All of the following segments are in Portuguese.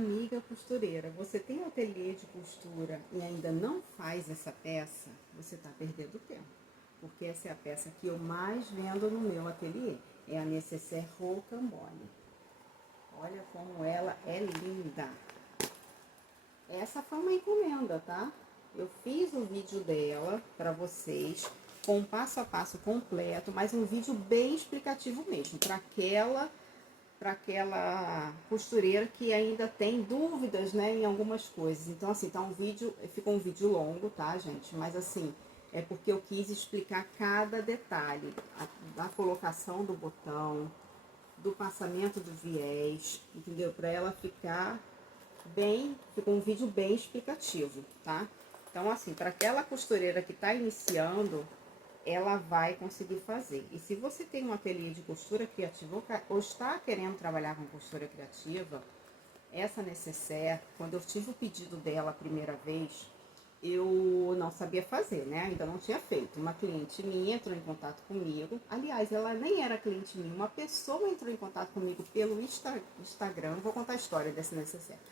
Amiga costureira, você tem um ateliê de costura e ainda não faz essa peça, você está perdendo tempo. Porque essa é a peça que eu mais vendo no meu ateliê. É a Necessaire Rocambole. Olha como ela é linda. Essa foi uma encomenda, tá? Eu fiz o vídeo dela para vocês, com um passo a passo completo, mas um vídeo bem explicativo mesmo, para aquela costureira que ainda tem dúvidas, né, em algumas coisas. Então, assim, ficou um vídeo longo, tá, gente? Mas, assim, é porque eu quis explicar cada detalhe da colocação do botão, do passamento do viés, entendeu? Para ela ficar ficou um vídeo bem explicativo, tá? Então, assim, para aquela costureira que tá iniciando, ela vai conseguir fazer. E se você tem um ateliê de costura criativa ou está querendo trabalhar com costura criativa, essa necessaire, quando eu tive o pedido dela a primeira vez, eu não sabia fazer, né? Ainda não tinha feito. Uma cliente minha entrou em contato comigo. Aliás, ela nem era cliente minha. Uma pessoa entrou em contato comigo pelo Instagram. Vou contar a história dessa necessaire.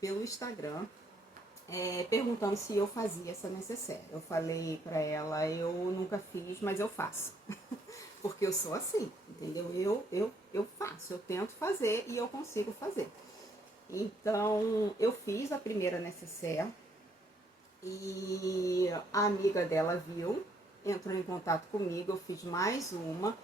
Pelo Instagram, perguntando se eu fazia essa necessaire. Eu falei pra ela, eu nunca fiz, mas eu faço. Porque eu sou assim, entendeu? Eu faço, eu tento fazer e eu consigo fazer. Então, eu fiz a primeira necessaire e a amiga dela viu, entrou em contato comigo, eu fiz mais uma.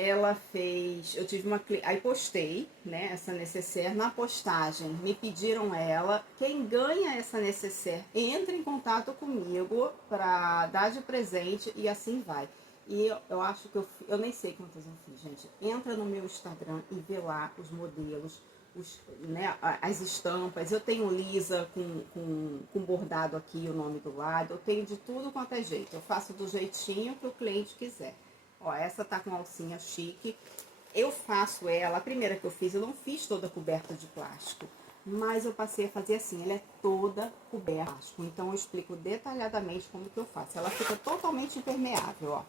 Ela fez, eu tive uma, aí postei, né, essa necessaire. Na postagem me pediram ela, quem ganha essa necessaire entra em contato comigo para dar de presente e assim vai. E eu acho que eu nem sei quantas eu fiz, gente. Entra no meu Instagram e vê lá os modelos, né, as estampas. Eu tenho lisa com bordado aqui, o nome do lado. Eu tenho de tudo quanto é jeito. Eu faço do jeitinho que o cliente quiser. Ó, essa tá com alcinha chique. Eu faço ela, a primeira que eu fiz, eu não fiz toda coberta de plástico, mas eu passei a fazer assim, ela é toda coberta de plástico. Então eu explico detalhadamente como que eu faço. Ela fica totalmente impermeável, ó.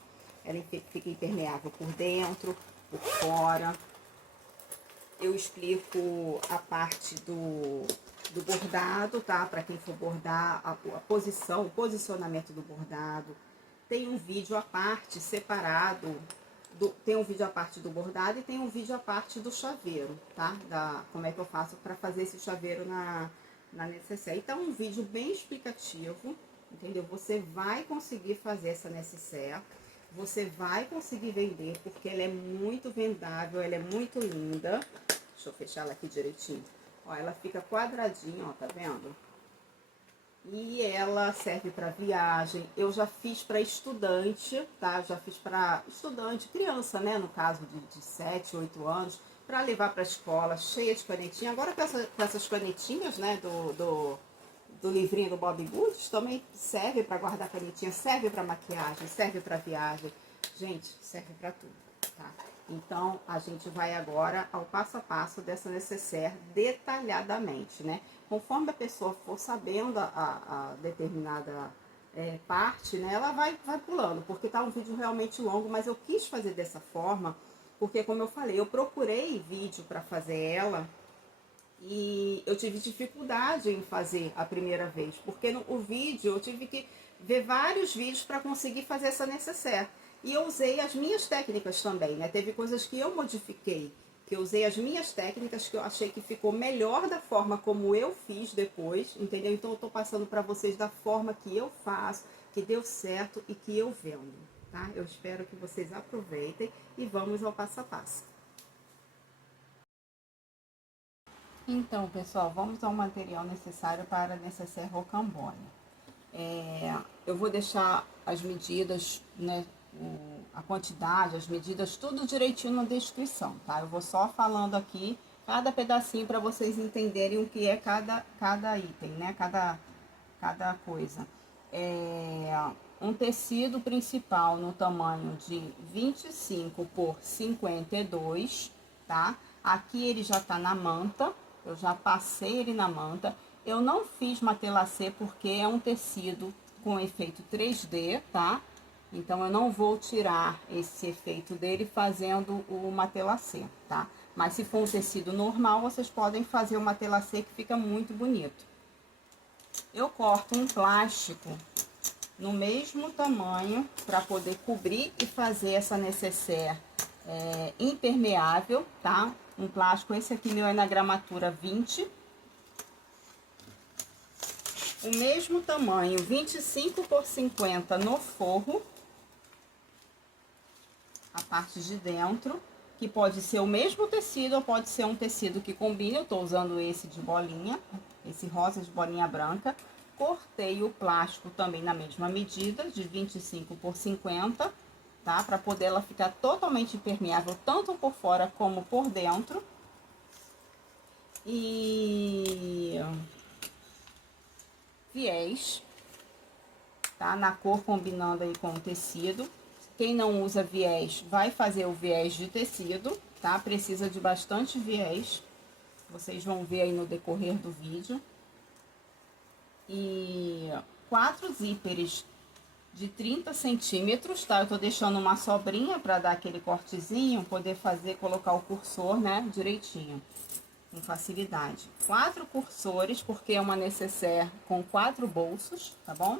Ela fica impermeável por dentro, por fora. Eu explico a parte do bordado, tá? Para quem for bordar, a posição, o posicionamento do bordado. Tem um vídeo à parte separado, tem um vídeo à parte do bordado e tem um vídeo à parte do chaveiro, tá? Como é que eu faço para fazer esse chaveiro na necessaire. Então, um vídeo bem explicativo, entendeu? Você vai conseguir fazer essa necessaire, você vai conseguir vender, porque ela é muito vendável, ela é muito linda. Deixa eu fechar ela aqui direitinho. Ó, ela fica quadradinha, ó, tá vendo? E ela serve para viagem. Eu já fiz para estudante, tá? Já fiz para estudante, criança, né? No caso de 7, 8 anos, para levar para a escola, cheia de canetinha. Agora com essas canetinhas, né? Do livrinho do Bobbie Goods, também serve para guardar canetinha, serve para maquiagem, serve para viagem. Gente, serve para tudo, tá? Então, a gente vai agora ao passo a passo dessa necessaire detalhadamente, né? Conforme a pessoa for sabendo a determinada parte, né? Ela vai pulando, porque tá um vídeo realmente longo, mas eu quis fazer dessa forma, porque como eu falei, eu procurei vídeo para fazer ela, e eu tive dificuldade em fazer a primeira vez, porque o vídeo eu tive que ver vários vídeos para conseguir fazer essa necessaire. E eu usei as minhas técnicas também, né? Teve coisas que eu modifiquei, que eu usei as minhas técnicas, que eu achei que ficou melhor da forma como eu fiz depois, entendeu? Então eu tô passando para vocês da forma que eu faço, que deu certo e que eu vendo, tá? Eu espero que vocês aproveitem e vamos ao passo a passo. Então, pessoal, vamos ao material necessário para a necessaire rocambole. Eu vou deixar as medidas, né, a quantidade, as medidas, tudo direitinho na descrição, tá? Eu vou só falando aqui cada pedacinho para vocês entenderem o que é cada item, né? Cada coisa. Um tecido principal no tamanho de 25 por 52, tá? Aqui ele já tá na manta, eu já passei ele na manta. Eu não fiz matelacê porque é um tecido com efeito 3D, tá? Então eu não vou tirar esse efeito dele fazendo o matelacê, tá? Mas se for um tecido normal, vocês podem fazer uma telacê que fica muito bonito. Eu corto um plástico no mesmo tamanho para poder cobrir e fazer essa necessaire impermeável, tá? Um plástico, esse aqui meu é na gramatura 20. O mesmo tamanho, 25 por 50 no forro. A parte de dentro, que pode ser o mesmo tecido ou pode ser um tecido que combine. Eu tô usando esse de bolinha, esse rosa de bolinha branca. Cortei o plástico também na mesma medida, de 25 por 50, tá? Para poder ela ficar totalmente impermeável, tanto por fora como por dentro. E viés, tá? Na cor combinando aí com o tecido. Quem não usa viés, vai fazer o viés de tecido, tá? Precisa de bastante viés. Vocês vão ver aí no decorrer do vídeo. E 4 zíperes de 30 centímetros, tá? Eu tô deixando uma sobrinha para dar aquele cortezinho, poder fazer, colocar o cursor, né, direitinho, com facilidade. 4 cursores, porque é uma necessaire com 4 bolsos, tá bom?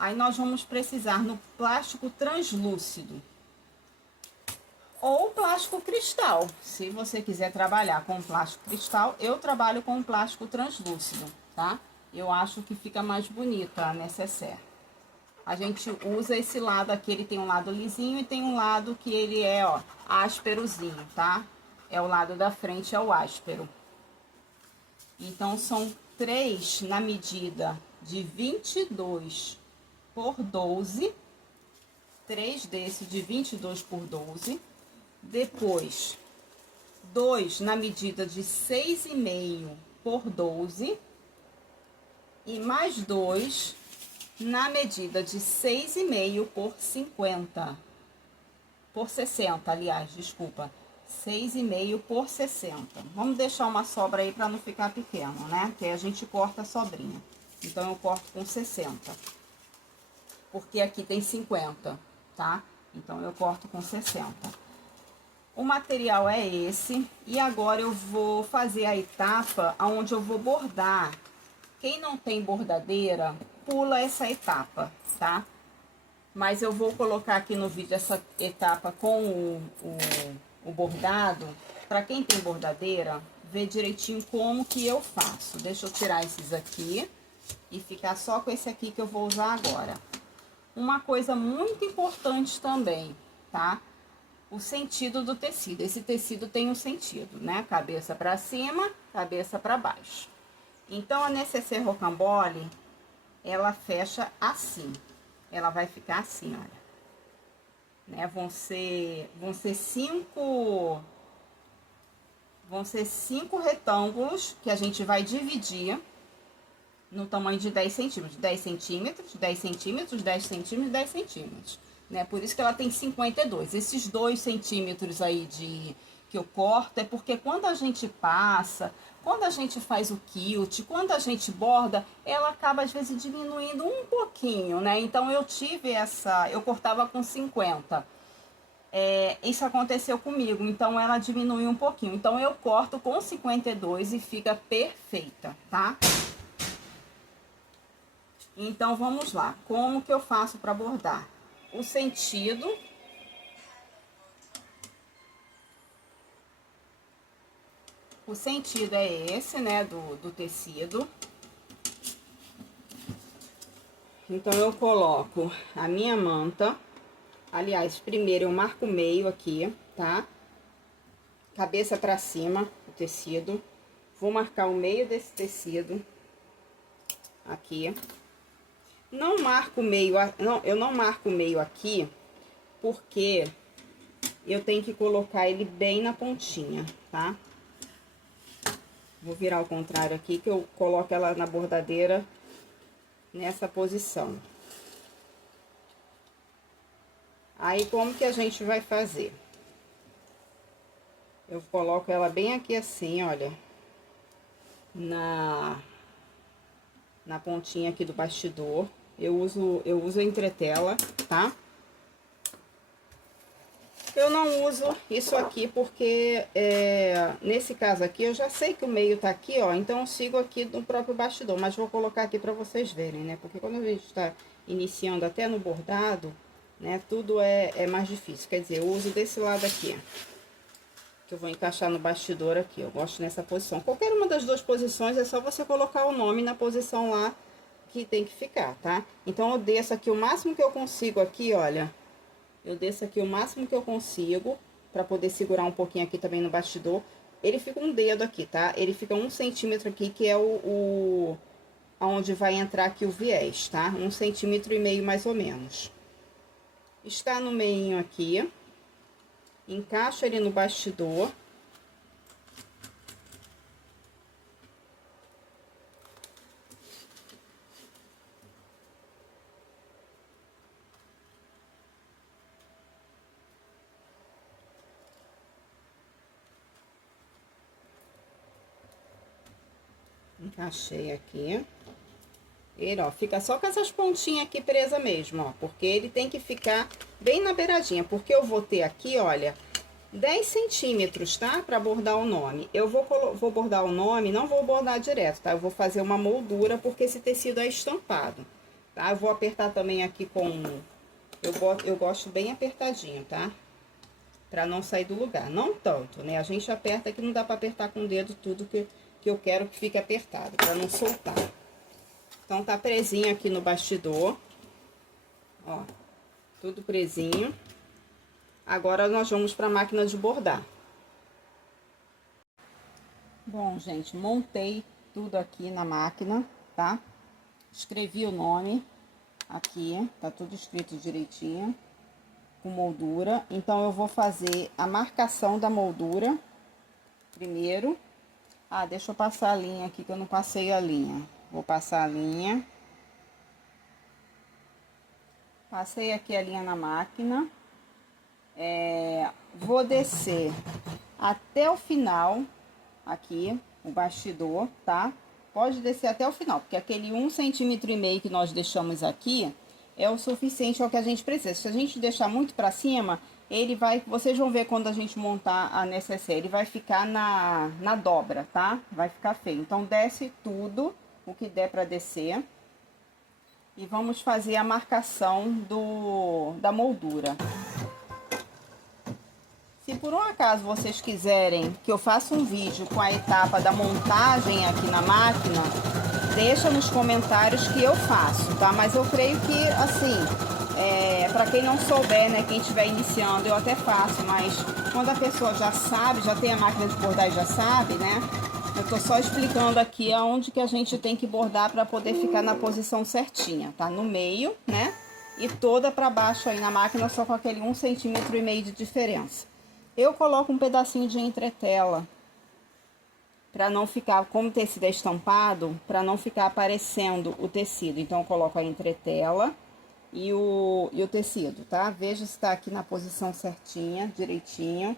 Aí nós vamos precisar no plástico translúcido ou plástico cristal. Se você quiser trabalhar com plástico cristal, eu trabalho com plástico translúcido, tá? Eu acho que fica mais bonita a necessaire. A gente usa esse lado aqui, ele tem um lado lisinho e tem um lado que ele é, ó, ásperozinho, tá? É o lado da frente, é o áspero. Então, são 3 na medida de 22 por 12. 3 desse de 22 por 12. Depois, 2 na medida de 6,5 por 12. E mais 2 na medida de 6,5 por 50. Por 60, aliás, desculpa. 6,5 por 60. Vamos deixar uma sobra aí para não ficar pequeno, né? Que aí a gente corta a sobrinha. Então, eu corto com 60. Porque aqui tem 50, tá? Então, eu corto com 60. O material é esse. E agora eu vou fazer a etapa onde eu vou bordar. Quem não tem bordadeira, pula essa etapa, tá? Mas eu vou colocar aqui no vídeo essa etapa com o bordado. Para quem tem bordadeira, ver direitinho como que eu faço. Deixa eu tirar esses aqui e ficar só com esse aqui que eu vou usar agora. Uma coisa muito importante também, tá? O sentido do tecido. Esse tecido tem um sentido, né? Cabeça para cima, cabeça para baixo. Então, a necessaire rocambole, ela fecha assim. Ela vai ficar assim, olha. Né? Vão ser 5 retângulos que a gente vai dividir no tamanho de 10 centímetros. 10 centímetros, 10 centímetros, 10 centímetros, 10 centímetros. Né? Por isso que ela tem 52. Esses 2 centímetros aí que eu corto é porque quando a gente passa, quando a gente faz o quilt, quando a gente borda, ela acaba às vezes diminuindo um pouquinho, né? Então eu tive eu cortava com 50. Isso aconteceu comigo, então ela diminui um pouquinho. Então eu corto com 52 e fica perfeita, tá? Então vamos lá. Como que eu faço para bordar? O sentido é esse, né, do tecido. Então, eu coloco a minha manta. Aliás, primeiro eu marco o meio aqui, tá? Cabeça pra cima, o tecido. Vou marcar o meio desse tecido aqui. Não marco o meio, eu não marco o meio aqui, porque eu tenho que colocar ele bem na pontinha, tá? Vou virar ao contrário aqui, que eu coloco ela na bordadeira nessa posição. Aí, como que a gente vai fazer? Eu coloco ela bem aqui assim, olha, na pontinha aqui do bastidor. Eu uso a entretela, tá? Eu não uso isso aqui porque, nesse caso aqui, eu já sei que o meio tá aqui, ó. Então, eu sigo aqui no próprio bastidor. Mas vou colocar aqui pra vocês verem, né? Porque quando a gente tá iniciando até no bordado, né? Tudo é mais difícil. Quer dizer, eu uso desse lado aqui, que eu vou encaixar no bastidor aqui. Eu gosto nessa posição. Qualquer uma das duas posições, é só você colocar o nome na posição lá que tem que ficar, tá? Então, eu desço aqui o máximo que eu consigo aqui, olha. Eu desço aqui o máximo que eu consigo, pra poder segurar um pouquinho aqui também no bastidor. Ele fica um dedo aqui, tá? Ele fica 1 centímetro aqui, que é onde vai entrar aqui o viés, tá? 1,5 centímetros mais ou menos. Está no meinho aqui. Encaixo ele no bastidor. Encaixei aqui. Ele, ó, fica só com essas pontinhas aqui presa mesmo, ó. Porque ele tem que ficar bem na beiradinha. Porque eu vou ter aqui, olha, 10 centímetros, tá? Pra bordar o nome. Eu vou bordar o nome, não vou bordar direto, tá? Eu vou fazer uma moldura, porque esse tecido é estampado, tá? Eu vou apertar também aqui com... Eu gosto bem apertadinho, tá? Pra não sair do lugar. Não tanto, né? A gente aperta que não dá pra apertar com o dedo tudo que eu quero que fique apertado, pra não soltar. Então, tá presinho aqui no bastidor. Ó, tudo presinho. Agora, nós vamos pra máquina de bordar. Bom, gente, montei tudo aqui na máquina, tá? Escrevi o nome aqui, tá tudo escrito direitinho, com moldura. Então, eu vou fazer a marcação da moldura primeiro. Ah, deixa eu passar a linha aqui, que eu não passei a linha. Vou passar a linha. Passei aqui a linha na máquina. Vou descer até o final, aqui, o bastidor, tá? Pode descer até o final, porque aquele 1,5 centímetros que nós deixamos aqui é o suficiente ao que a gente precisa. Se a gente deixar muito pra cima, ele vai... Vocês vão ver quando a gente montar a necessaire, ele vai ficar na dobra, tá? Vai ficar feio. Então, desce tudo, o que der pra descer. E vamos fazer a marcação da moldura. Se por um acaso vocês quiserem que eu faça um vídeo com a etapa da montagem aqui na máquina, deixa nos comentários que eu faço, tá? Mas eu creio que, assim, pra quem não souber, né, quem estiver iniciando, eu até faço, mas quando a pessoa já sabe, já tem a máquina de bordar e já sabe, né? Eu tô só explicando aqui aonde que a gente tem que bordar para poder ficar na posição certinha, tá? No meio, né? E toda para baixo aí na máquina, só com aquele 1,5 centímetros de diferença. Eu coloco um pedacinho de entretela, para não ficar, como o tecido é estampado, para não ficar aparecendo o tecido. Então, eu coloco a entretela e o tecido, tá? Veja se tá aqui na posição certinha, direitinho.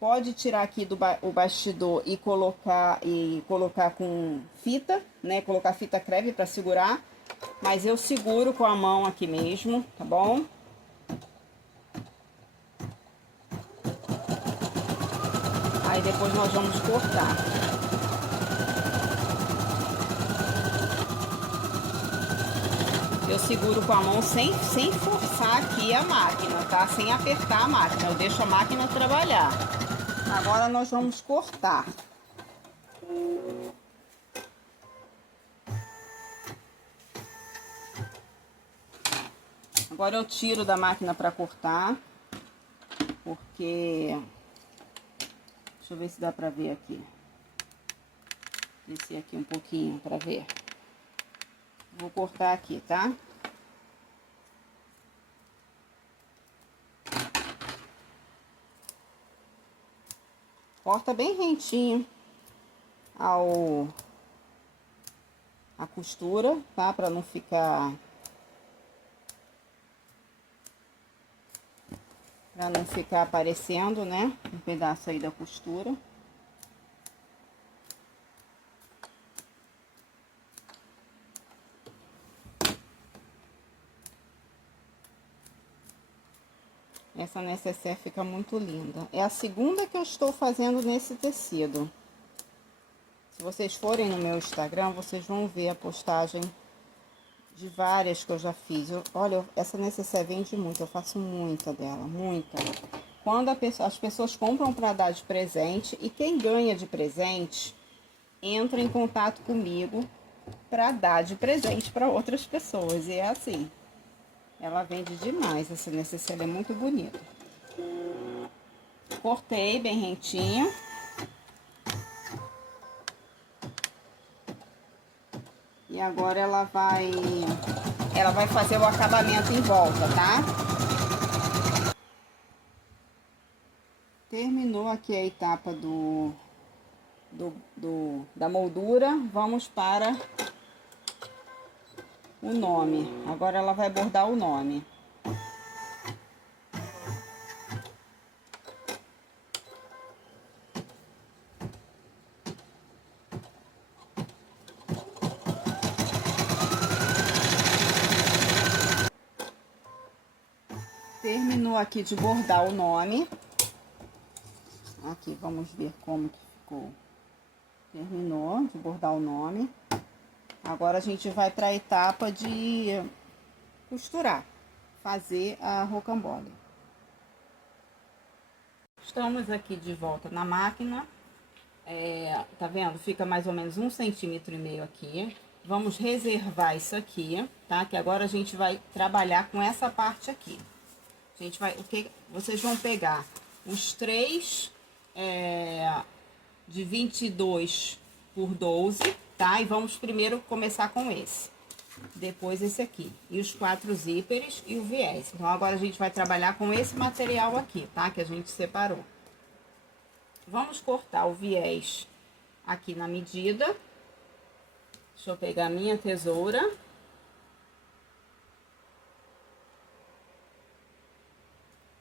Pode tirar aqui o bastidor e colocar com fita, né? Colocar fita crepe para segurar. Mas eu seguro com a mão aqui mesmo, tá bom? Aí depois nós vamos cortar. Eu seguro com a mão sem forçar aqui a máquina, tá? Sem apertar a máquina, eu deixo a máquina trabalhar. Agora nós vamos cortar. Agora eu tiro da máquina para cortar, porque... Deixa eu ver se dá pra ver aqui. Descer aqui um pouquinho pra ver. Vou cortar aqui, tá? Corta bem rentinho a costura, tá? Pra não ficar... Pra não ficar aparecendo, né? Um pedaço aí da costura. Essa necessaire fica muito linda. É a segunda que eu estou fazendo nesse tecido. Se vocês forem no meu Instagram, vocês vão ver a postagem de várias que eu já fiz. Olha, essa necessaire vende muito, eu faço muita dela, muita. Quando as pessoas compram para dar de presente, e quem ganha de presente, entra em contato comigo para dar de presente para outras pessoas. E é assim, ela vende demais, essa necessaire é muito bonita. Cortei bem rentinho. E agora ela vai fazer o acabamento em volta, tá? Terminou aqui a etapa da moldura, vamos para o nome. Agora ela vai bordar o nome. Terminou aqui de bordar o nome. Aqui, vamos ver como que ficou. Terminou de bordar o nome. Agora a gente vai para a etapa de costurar, fazer a rocambole. Estamos aqui de volta na máquina. Tá vendo? Fica mais ou menos 1,5 cm aqui. Vamos reservar isso aqui, tá? Que agora a gente vai trabalhar com essa parte aqui. A gente vai, vocês vão pegar os três de 22 por 12, tá? E vamos primeiro começar com esse. Depois esse aqui. E os 4 zíperes e o viés. Então, agora a gente vai trabalhar com esse material aqui, tá? Que a gente separou. Vamos cortar o viés aqui na medida. Deixa eu pegar a minha tesoura.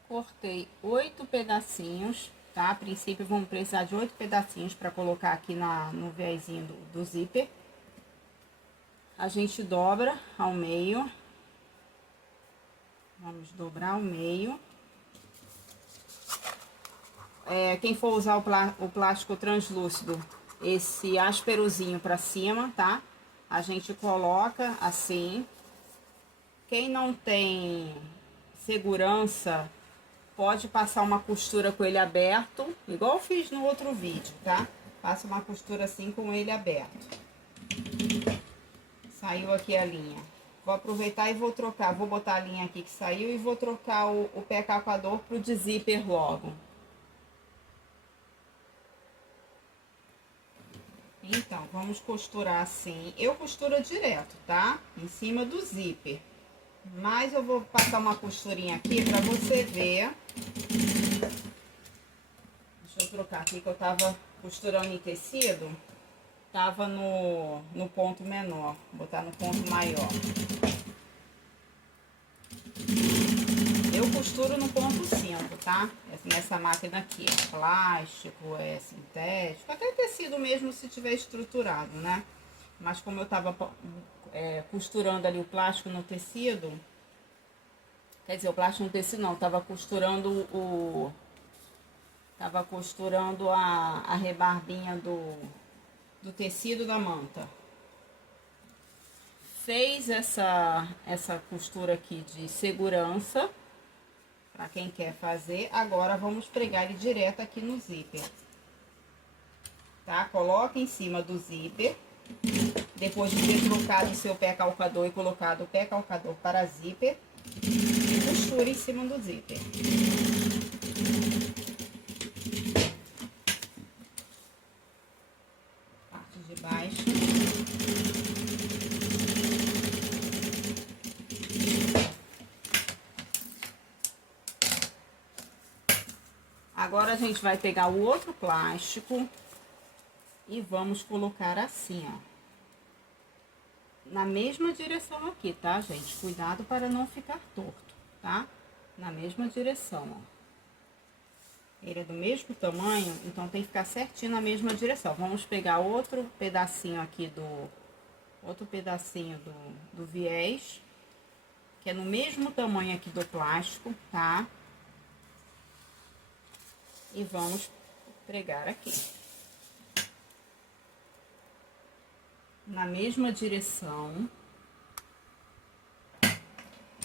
Cortei 8 pedacinhos, tá? A princípio vamos precisar de 8 pedacinhos para colocar aqui no viésinho do zíper. A gente dobra ao meio. Vamos dobrar ao meio. Quem for usar o plástico translúcido, esse ásperozinho para cima, tá? A gente coloca assim. Quem não tem segurança, pode passar uma costura com ele aberto, igual eu fiz no outro vídeo, tá? Passa uma costura assim com ele aberto. Saiu aqui a linha. Vou aproveitar e vou trocar, vou botar a linha aqui que saiu e vou trocar o pé calcador pro de zíper logo. Então, vamos costurar assim. Eu costuro direto, tá? Em cima do zíper. Mas eu vou passar uma costurinha aqui pra você ver. Deixa eu trocar aqui que eu tava costurando em tecido. Tava no ponto menor. Vou botar no ponto maior. Eu costuro no ponto 5, tá? Nessa máquina aqui. É plástico, é sintético. Até tecido mesmo se tiver estruturado, né? Mas como eu tava costurando ali o plástico no tecido, quer dizer, o plástico no tecido não, tava costurando a rebarbinha do tecido da manta. Fez essa costura aqui de segurança, para quem quer fazer. Agora vamos pregar ele direto aqui no zíper, tá? Coloca em cima do zíper. Depois de ter trocado o seu pé calcador e colocado o pé calcador para zíper, e costura em cima do zíper. Parte de baixo. Agora a gente vai pegar o outro plástico e vamos colocar assim, ó. Na mesma direção aqui, tá, gente? Cuidado para não ficar torto, tá? Na mesma direção, ó. Ele é do mesmo tamanho, então tem que ficar certinho na mesma direção. Vamos pegar outro pedacinho aqui do viés, que é no mesmo tamanho aqui do plástico, tá? E vamos pregar aqui. Na mesma direção,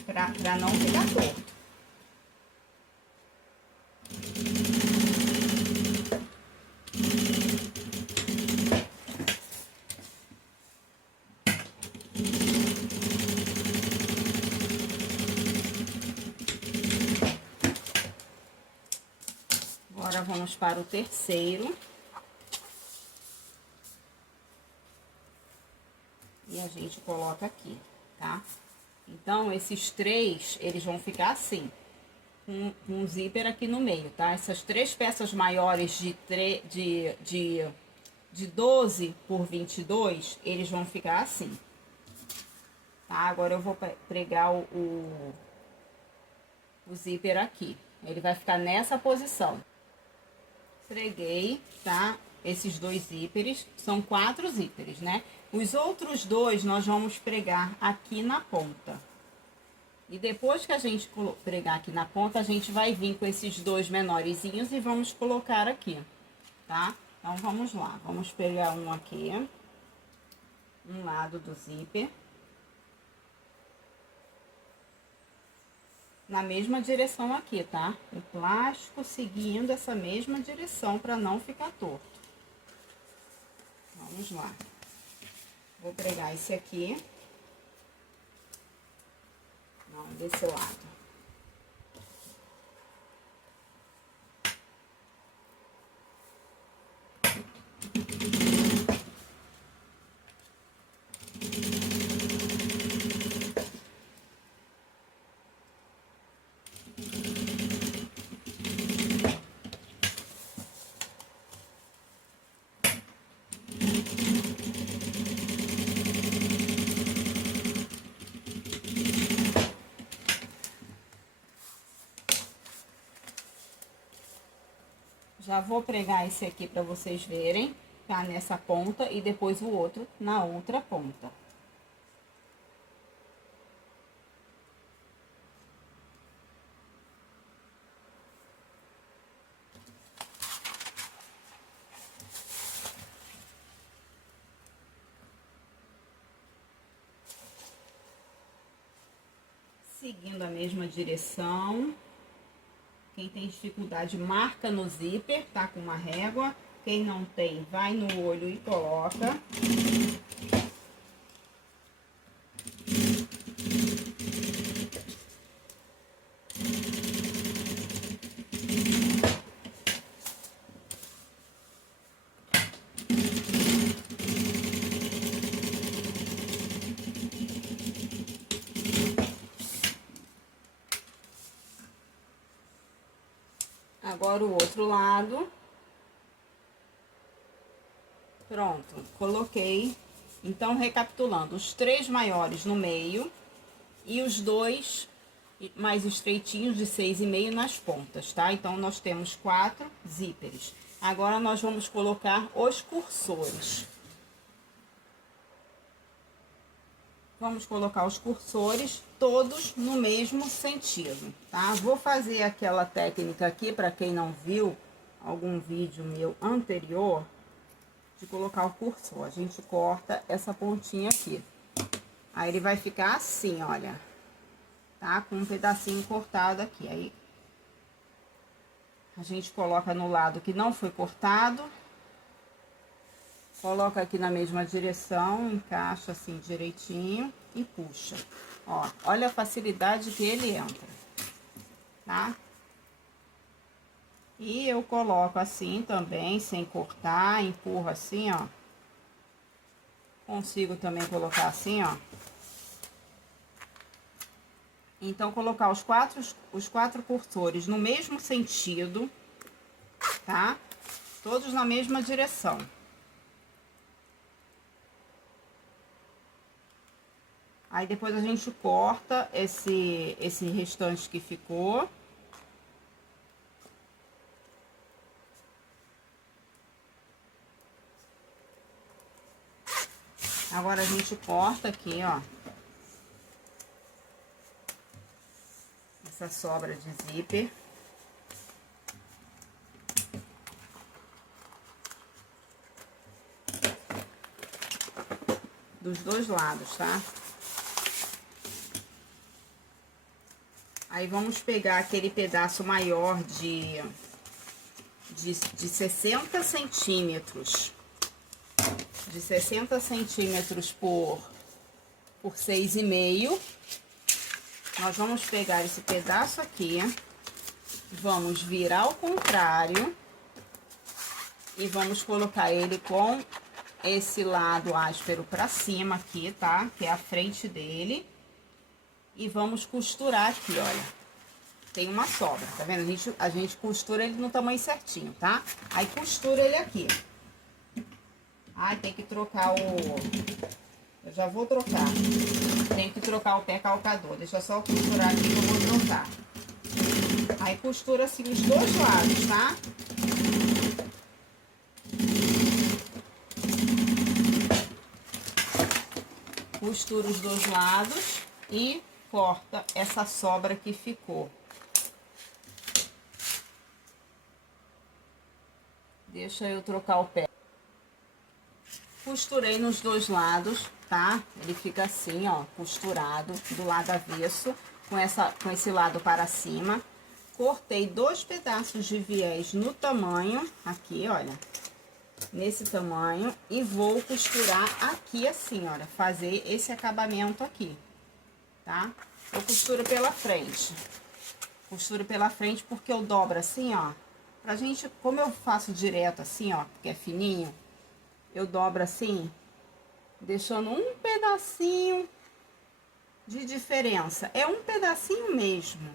para não ficar torto. Agora vamos para o terceiro. E a gente coloca aqui, tá? Então, esses três, eles vão ficar assim, com um zíper aqui no meio, tá? Essas três peças maiores de 12 por 22, eles vão ficar assim. Tá? Agora eu vou pregar o zíper aqui. Ele vai ficar nessa posição. Preguei, tá? Esses dois zíperes, são 4 zíperes, né? Os outros dois nós vamos pregar aqui na ponta. E depois que a gente pregar aqui na ponta, a gente vai vir com esses dois menorzinhos e vamos colocar aqui, tá? Então, vamos lá. Vamos pegar um aqui, um lado do zíper. Na mesma direção aqui, tá? O plástico seguindo essa mesma direção para não ficar torto. Vamos lá. Vou pregar esse aqui. Não, desse lado. Já vou pregar esse aqui para vocês verem, tá? Nessa ponta e depois o outro na outra ponta. Seguindo a mesma direção. Quem tem dificuldade, marca no zíper, tá? Com uma régua. Quem não tem, vai no olho e coloca. Agora o outro lado. Pronto, coloquei. Então, recapitulando, os 3 maiores no meio e os 2 mais estreitinhos de 6,5 nas pontas, tá? Então, nós temos 4 zíperes. Agora, nós vamos colocar os cursores. Vamos colocar os cursores todos no mesmo sentido, tá? Vou fazer aquela técnica aqui, para quem não viu algum vídeo meu anterior, de colocar o cursor. A gente corta essa pontinha aqui. Aí ele vai ficar assim, olha, tá? Com um pedacinho cortado aqui. Aí a gente coloca no lado que não foi cortado. Coloca aqui na mesma direção, encaixa assim direitinho e puxa. Ó, olha a facilidade que ele entra, tá? E eu coloco assim também, sem cortar, empurro assim, ó. Consigo também colocar assim, ó. Então, colocar os quatro cursores no mesmo sentido, tá? Todos na mesma direção. Aí, depois a gente corta esse restante que ficou. Agora, a gente corta aqui, ó. Essa sobra de zíper. dos dois lados, tá? Aí vamos pegar aquele pedaço maior de 60 centímetros. De 60 centímetros por 6,5. Nós vamos pegar esse pedaço aqui, vamos virar ao contrário e vamos colocar ele com esse lado áspero pra cima aqui, tá? Que é a frente dele. E vamos costurar aqui, olha. Tem uma sobra, tá vendo? A gente costura ele no tamanho certinho, tá? Aí costura ele aqui. Ai, tem que trocar eu já vou trocar. Tenho que trocar o pé calcador. Deixa eu só costurar aqui que eu vou trocar. Aí costura assim os dois lados, tá? Costura os dois lados e corta essa sobra que ficou. Deixa eu trocar o pé. Costurei nos dois lados, tá? Ele fica assim, ó, costurado do lado avesso, com esse lado para cima. Cortei 2 pedaços de viés no tamanho, aqui, olha, nesse tamanho, e vou costurar aqui assim, olha, fazer esse acabamento aqui, tá? Eu costuro pela frente. Costuro pela frente porque eu dobro assim, ó. Pra gente, como eu faço direto assim, ó, porque é fininho, eu dobro assim, deixando um pedacinho de diferença. É um pedacinho mesmo.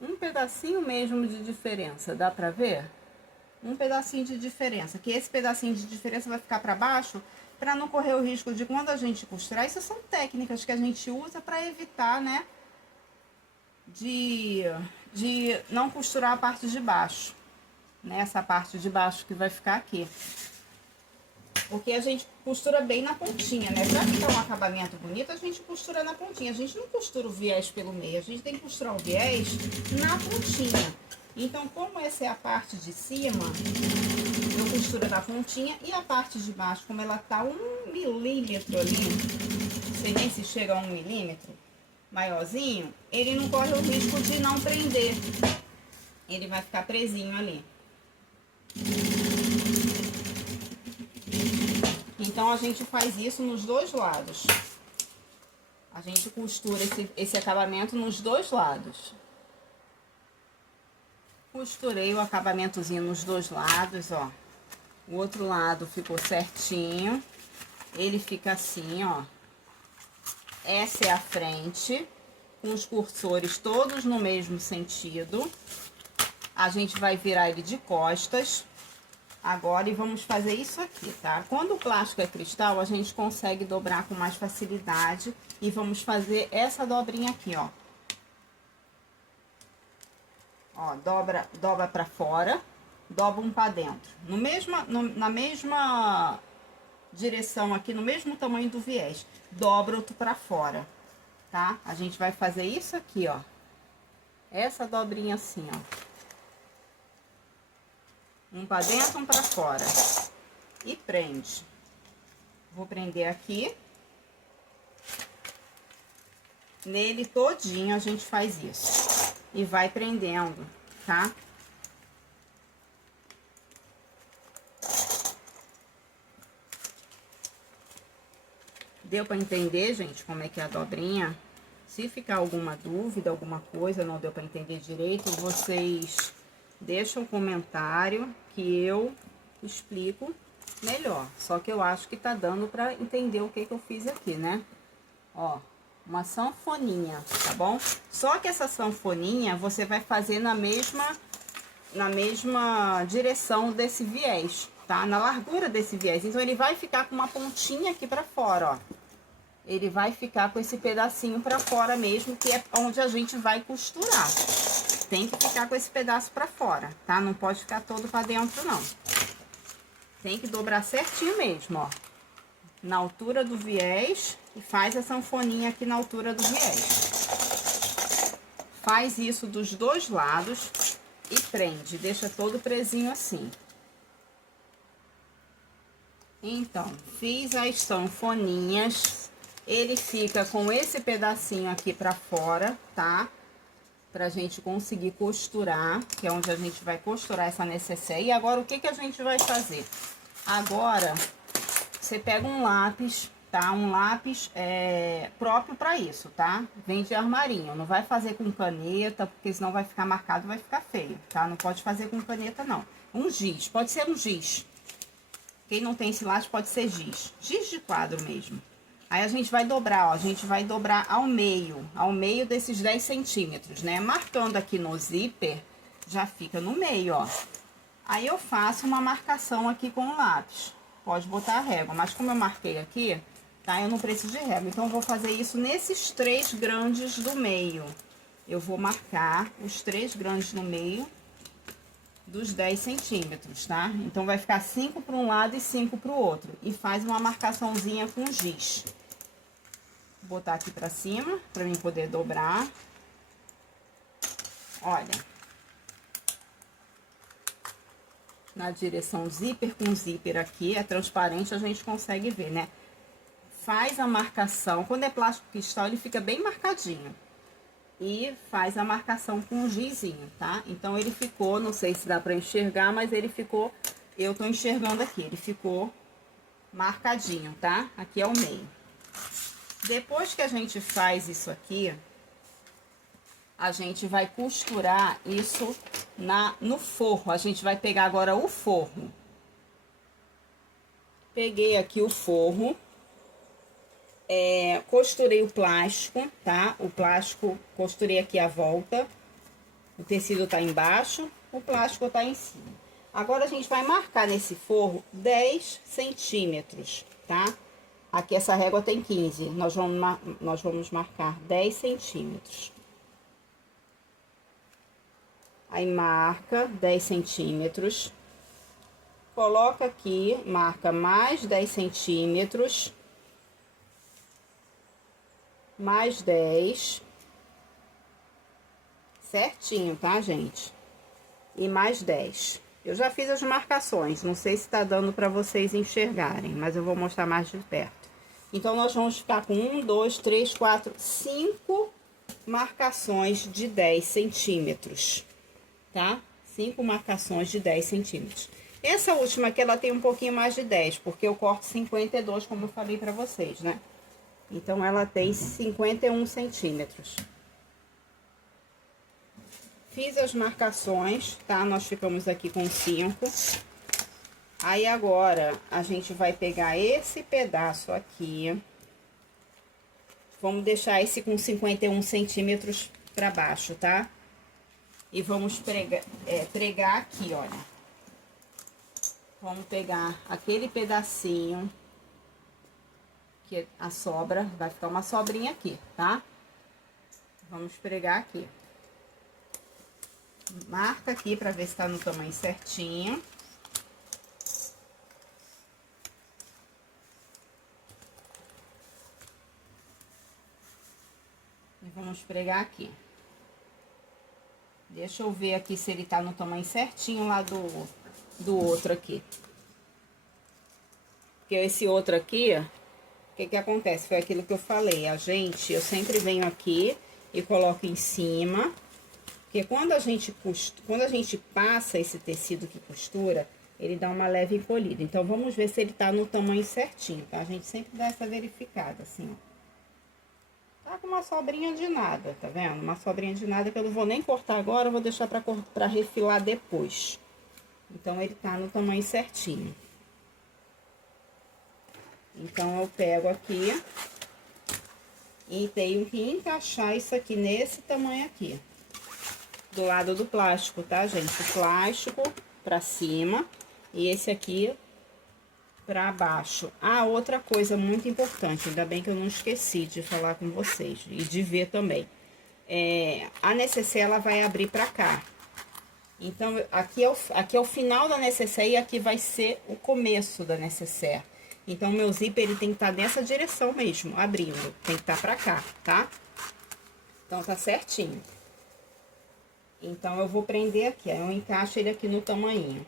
Um pedacinho mesmo de diferença. Dá pra ver? Um pedacinho de diferença. Que esse pedacinho de diferença vai ficar pra baixo, pra não correr o risco de quando a gente costurar. Isso são técnicas que a gente usa pra evitar, né? De não costurar a parte de baixo. Né? Essa parte de baixo que vai ficar aqui. Porque a gente costura bem na pontinha, né? Pra ficar um acabamento bonito, a gente costura na pontinha. A gente não costura o viés pelo meio, a gente tem que costurar o viés na pontinha. Então, como essa é a parte de cima, eu costuro na pontinha. E a parte de baixo, como ela tá 1 milímetro ali, não sei nem se chega a 1 milímetro, maiorzinho, ele não corre o risco de não prender. Ele vai ficar presinho ali. Então, a gente faz isso nos dois lados. A gente costura esse acabamento nos dois lados. Costurei o acabamentozinho nos dois lados, ó. O outro lado ficou certinho. Ele fica assim, ó. Essa é a frente, com os cursores todos no mesmo sentido. A gente vai virar ele de costas. Agora, e vamos fazer isso aqui, tá? Quando o plástico é cristal, a gente consegue dobrar com mais facilidade. E vamos fazer essa dobrinha aqui, ó. Ó, dobra pra fora, dobra um pra dentro. Na mesma direção aqui, no mesmo tamanho do viés. Dobra outro pra fora, tá? A gente vai fazer isso aqui, ó. Essa dobrinha assim, ó. Um pra dentro, um pra fora. E prende. Vou prender aqui. Nele todinho a gente faz isso. E vai prendendo, tá? Deu pra entender, gente, como é que é a dobrinha? Se ficar alguma dúvida, alguma coisa, não deu pra entender direito, vocês deixam um comentário que eu explico melhor. Só que eu acho que tá dando pra entender o que eu fiz aqui, né? Ó, uma sanfoninha, tá bom? Só que essa sanfoninha você vai fazer na mesma direção desse viés, tá? Na largura desse viés. Então, ele vai ficar com uma pontinha aqui pra fora, ó. Ele vai ficar com esse pedacinho pra fora mesmo, que é onde a gente vai costurar. Tem que ficar com esse pedaço pra fora, tá? Não pode ficar todo pra dentro, não. Tem que dobrar certinho mesmo, ó. Na altura do viés e faz a sanfoninha aqui na altura do viés. Faz isso dos dois lados e prende, deixa todo presinho assim. Então, fiz as sanfoninhas Ele fica com esse pedacinho aqui pra fora, tá? Pra gente conseguir costurar, que é onde a gente vai costurar essa necessaire. E agora, o que que a gente vai fazer? Agora, você pega um lápis, tá? Um lápis próprio pra isso, tá? Vem de armarinho. Não vai fazer com caneta, porque senão vai ficar marcado, vai ficar feio, tá? Não pode fazer com caneta, não. Um giz, pode ser um giz. Quem não tem esse lápis pode ser giz. Giz de quadro mesmo. Aí a gente vai dobrar, ó, a gente vai dobrar ao meio desses 10 centímetros, né? Marcando aqui no zíper, já fica no meio, ó. Aí eu faço uma marcação aqui com o lápis. Pode botar a régua, mas como eu marquei aqui, tá? Eu não preciso de régua. Então eu vou fazer isso nesses 3 grandes do meio. Eu vou marcar os 3 grandes no meio dos 10 centímetros, tá? Então vai ficar 5 para um lado e 5 para o outro. E faz uma marcaçãozinha com giz. Vou botar aqui pra cima, pra mim poder dobrar. Olha. Na direção zíper com zíper aqui, é transparente, a gente consegue ver, né? Faz a marcação. Quando é plástico cristal, ele fica bem marcadinho. E faz a marcação com um gizinho, tá? Então, ele ficou, não sei se dá pra enxergar, mas ele ficou... Eu tô enxergando aqui, ele ficou marcadinho, tá? Aqui é o meio. Depois que a gente faz isso aqui, a gente vai costurar isso no forro. A gente vai pegar agora o forro. Peguei aqui o forro. Costurei o plástico, tá? O plástico, costurei aqui a volta. O tecido tá embaixo, o plástico tá em cima. Agora, a gente vai marcar nesse forro 10 centímetros, tá? Aqui essa régua tem 15, nós vamos marcar 10 centímetros. Aí, marca 10 centímetros. Coloca aqui, marca mais 10 centímetros. Mais 10. Certinho, tá, gente? E mais 10. Eu já fiz as marcações, não sei se tá dando pra vocês enxergarem, mas eu vou mostrar mais de perto. Então, nós vamos ficar com 1, 2, 3, 4, 5 marcações de 10 centímetros, tá? 5 marcações de 10 centímetros. Essa última aqui, ela tem um pouquinho mais de 10, porque eu corto 52, como eu falei pra vocês, né? Então, ela tem 51 centímetros. Fiz as marcações, tá? Nós ficamos aqui com 5. Aí, agora, a gente vai pegar esse pedaço aqui. Vamos deixar esse com 51 centímetros pra baixo, tá? E vamos pregar aqui, olha. Vamos pegar aquele pedacinho, que a sobra, vai ficar uma sobrinha aqui, tá? Vamos pregar aqui. Marca aqui pra ver se tá no tamanho certinho. E vamos pregar aqui. Deixa eu ver aqui se ele tá no tamanho certinho lá do outro aqui. Porque esse outro aqui, o que que acontece? Foi aquilo que eu falei. Eu sempre venho aqui e coloco em cima. Porque quando a gente passa esse tecido que costura, ele dá uma leve encolhida. Então, vamos ver se ele tá no tamanho certinho, tá? A gente sempre dá essa verificada, assim, ó. Tá com uma sobrinha de nada, tá vendo? Uma sobrinha de nada que eu não vou nem cortar agora, eu vou deixar pra refilar depois. Então, ele tá no tamanho certinho. Então, eu pego aqui e tenho que encaixar isso aqui nesse tamanho aqui. Do lado do plástico, tá, gente? O plástico pra cima e esse aqui pra baixo. Ah, outra coisa muito importante, ainda bem que eu não esqueci de falar com vocês e de ver também. A necessaire, ela vai abrir pra cá. Então, aqui é o final da necessaire e aqui vai ser o começo da necessaire. Então, o meu zíper, ele tem que estar nessa direção mesmo, abrindo. Tem que estar pra cá, tá? Então, tá certinho. Então, eu vou prender aqui, aí eu encaixo ele aqui no tamanhinho.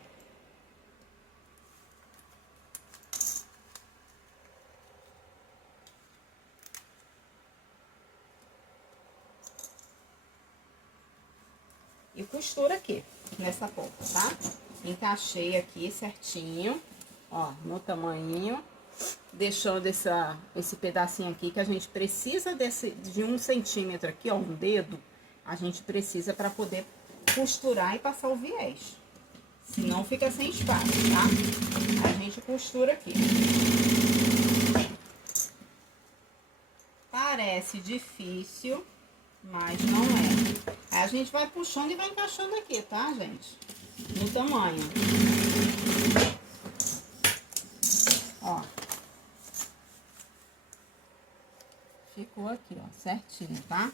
e costura aqui, nessa ponta, tá? Encaixei aqui certinho, ó, no tamanho, deixando esse pedacinho aqui, que a gente precisa de 1 centímetro aqui, ó, um dedo, a gente precisa para poder costurar e passar o viés. Senão fica sem espaço, tá? A gente costura aqui. Parece difícil, mas não é. Aí a gente vai puxando e vai encaixando aqui, tá, gente? No tamanho. Ó. Ficou aqui, ó, certinho, tá?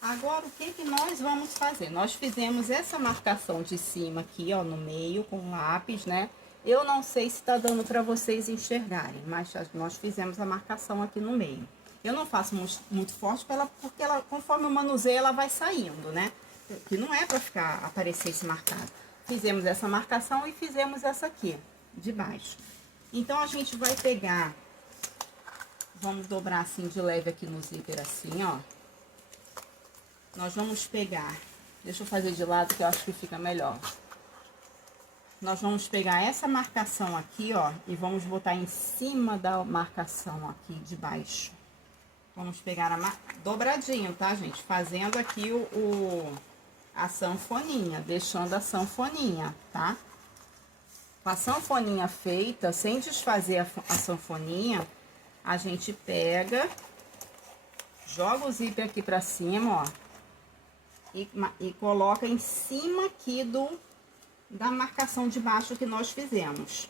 Agora, o que que nós vamos fazer? Nós fizemos essa marcação de cima aqui, ó, no meio, com lápis, né? Eu não sei se tá dando pra vocês enxergarem, mas nós fizemos a marcação aqui no meio. Eu não faço muito forte, porque ela, conforme eu manuseio, ela vai saindo, né? Que não é pra ficar, aparecer esse marcado. Fizemos essa marcação e fizemos essa aqui, de baixo. Então, a gente vai pegar, vamos dobrar assim de leve aqui no zíper, assim, ó. Nós vamos pegar, deixa eu fazer de lado que eu acho que fica melhor. Nós vamos pegar essa marcação aqui, ó, e vamos botar em cima da marcação aqui de baixo. Vamos pegar dobradinho, tá, gente? Fazendo aqui a sanfoninha, deixando a sanfoninha, tá? Com a sanfoninha feita, sem desfazer a sanfoninha, a gente pega, joga o zíper aqui pra cima, ó. E coloca em cima aqui da marcação de baixo que nós fizemos,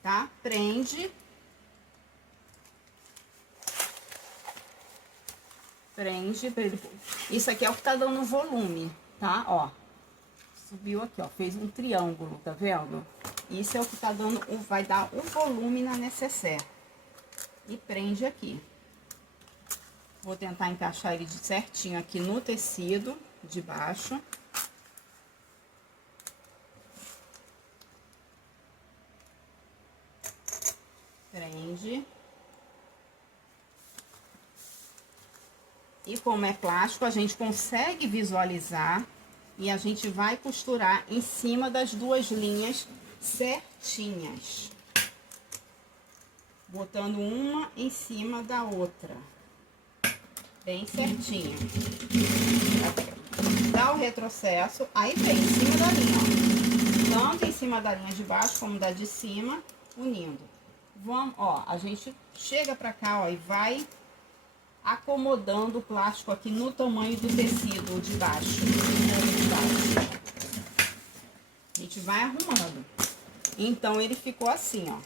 tá? Prende. Isso aqui é o que tá dando volume, tá? Ó, subiu aqui, ó, fez um triângulo, tá vendo? Isso é o que tá dando, vai dar o volume na necessaire. E prende aqui. Vou tentar encaixar ele certinho aqui no tecido de baixo. Prende. E como é plástico, a gente consegue visualizar e a gente vai costurar em cima das duas linhas certinhas. Botando uma em cima da outra. Bem certinho. Dá o retrocesso, aí vem em cima da linha, ó. Tanto em cima da linha de baixo como da de cima, unindo. Vamos, ó, a gente chega pra cá, ó, e vai acomodando o plástico aqui no tamanho do tecido de baixo. A gente vai arrumando. Então, ele ficou assim, ó.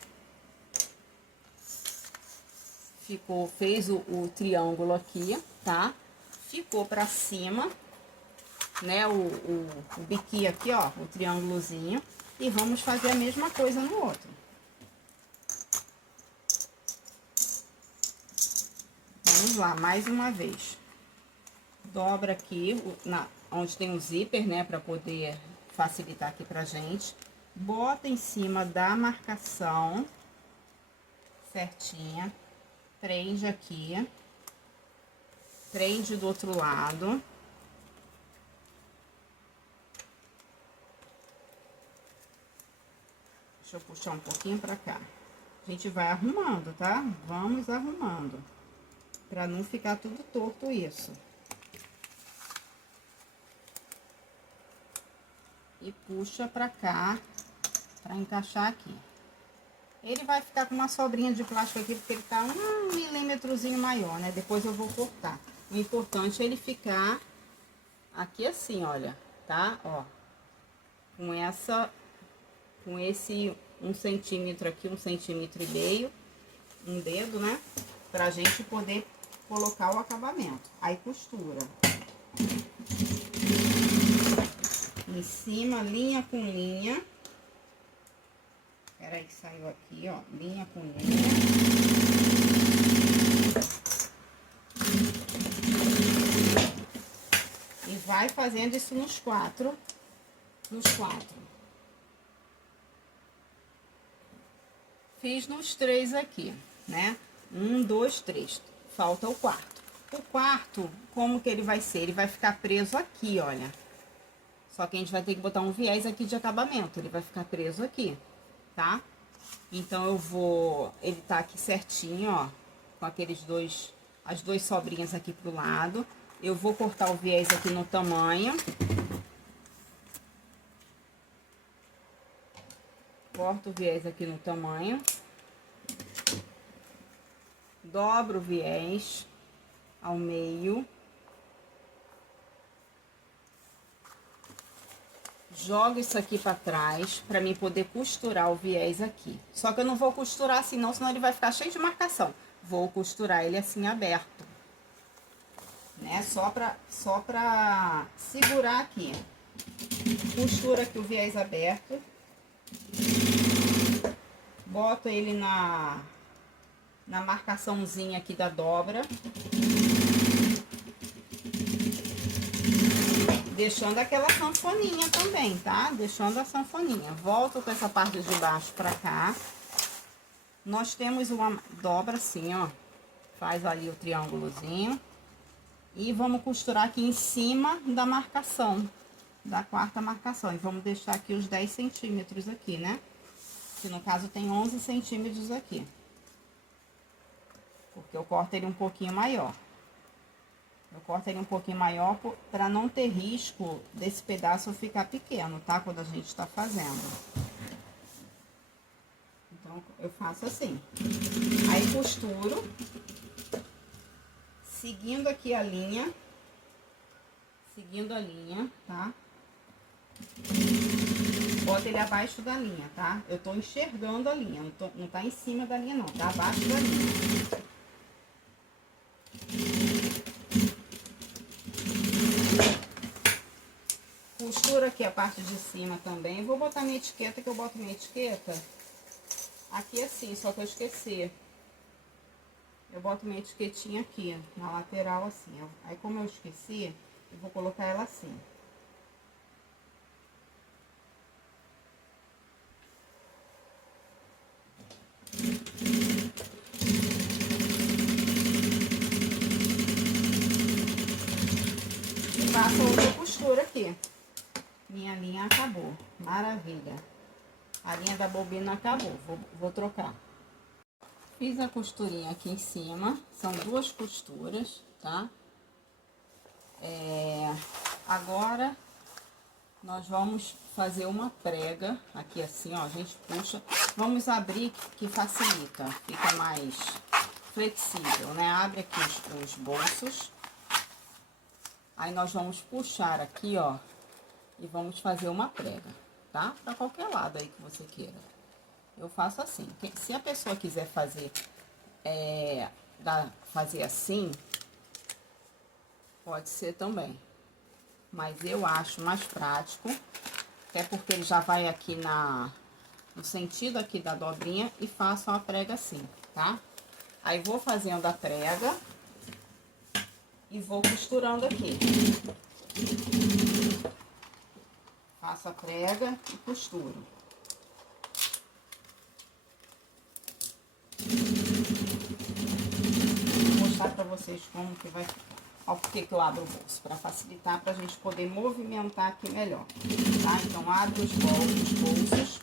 Fez o triângulo aqui, tá? Ficou pra cima, né? O biquinho aqui, ó, o triângulozinho. E vamos fazer a mesma coisa no outro. Vamos lá, mais uma vez. Dobra aqui, onde tem o zíper, né? Pra poder facilitar aqui pra gente. Bota em cima da marcação certinha. Prende aqui. Prende do outro lado. Deixa eu puxar um pouquinho pra cá. A gente vai arrumando, tá? Vamos arrumando. Pra não ficar tudo torto isso. E puxa pra cá, pra encaixar aqui. Ele vai ficar com uma sobrinha de plástico aqui, porque ele tá 1 milímetrozinho maior, né? Depois eu vou cortar. O importante é ele ficar aqui assim, olha, tá? Ó, com esse 1 centímetro aqui, 1,5 centímetros, um dedo, né? Pra gente poder colocar o acabamento. Aí costura. Em cima, linha com linha. Peraí, saiu aqui, ó, linha com linha. E vai fazendo isso nos quatro. Fiz nos 3 aqui, né? 1, 2, 3. Falta o quarto. O quarto, como que ele vai ser? Ele vai ficar preso aqui, olha. Só que a gente vai ter que botar um viés aqui de acabamento, ele vai ficar preso aqui, tá? Então, eu vou... Ele tá aqui certinho, ó, com aqueles dois... As duas sobrinhas aqui pro lado. Eu vou cortar o viés aqui no tamanho. Corto o viés aqui no tamanho. Dobro o viés ao meio. Jogo isso aqui pra trás, pra mim poder costurar o viés aqui. Só que eu não vou costurar assim não, senão ele vai ficar cheio de marcação. Vou costurar ele assim aberto, né? Só pra segurar aqui. Costura aqui o viés aberto. Boto ele na marcaçãozinha aqui da dobra. Deixando aquela sanfoninha também, tá? Deixando a sanfoninha. Volto com essa parte de baixo pra cá. Nós temos uma dobra assim, ó. Faz ali o triângulozinho. E vamos costurar aqui em cima da marcação. Da quarta marcação. E vamos deixar aqui os 10 centímetros aqui, né? Que no caso tem 11 centímetros aqui. Porque eu corto ele um pouquinho maior. Eu corto ele um pouquinho maior para não ter risco desse pedaço ficar pequeno, tá? Quando a gente tá fazendo. Então, eu faço assim. Aí, costuro. Seguindo aqui a linha. Seguindo a linha, tá? Bota ele abaixo da linha, tá? Eu tô enxergando a linha, não tá em cima da linha não, tá abaixo da linha. Costura aqui a parte de cima também. Vou botar minha etiqueta, que eu boto minha etiqueta aqui assim, só que eu esqueci. Eu boto minha etiquetinha aqui, na lateral assim. Aí como eu esqueci, eu vou colocar ela assim. E passo outra costura aqui. Minha linha acabou. Maravilha. A linha da bobina acabou. Vou trocar. Fiz a costurinha aqui em cima. São duas costuras, tá? Agora, nós vamos fazer uma prega. Aqui assim, ó. A gente puxa. Vamos abrir que facilita. Fica mais flexível, né? Abre aqui os bolsos. Aí, nós vamos puxar aqui, ó. E vamos fazer uma prega, tá? Pra qualquer lado aí que você queira. Eu faço assim. Se a pessoa quiser fazer, fazer assim, pode ser também. Mas eu acho mais prático, até porque ele já vai aqui no sentido aqui da dobrinha e faço uma prega assim, tá? Aí, vou fazendo a prega e vou costurando aqui. Faço a prega e costuro. Vou mostrar pra vocês como que vai ficar. Olha por que eu abro o bolso, pra facilitar, pra gente poder movimentar aqui melhor, tá? Então, abro os bolsos.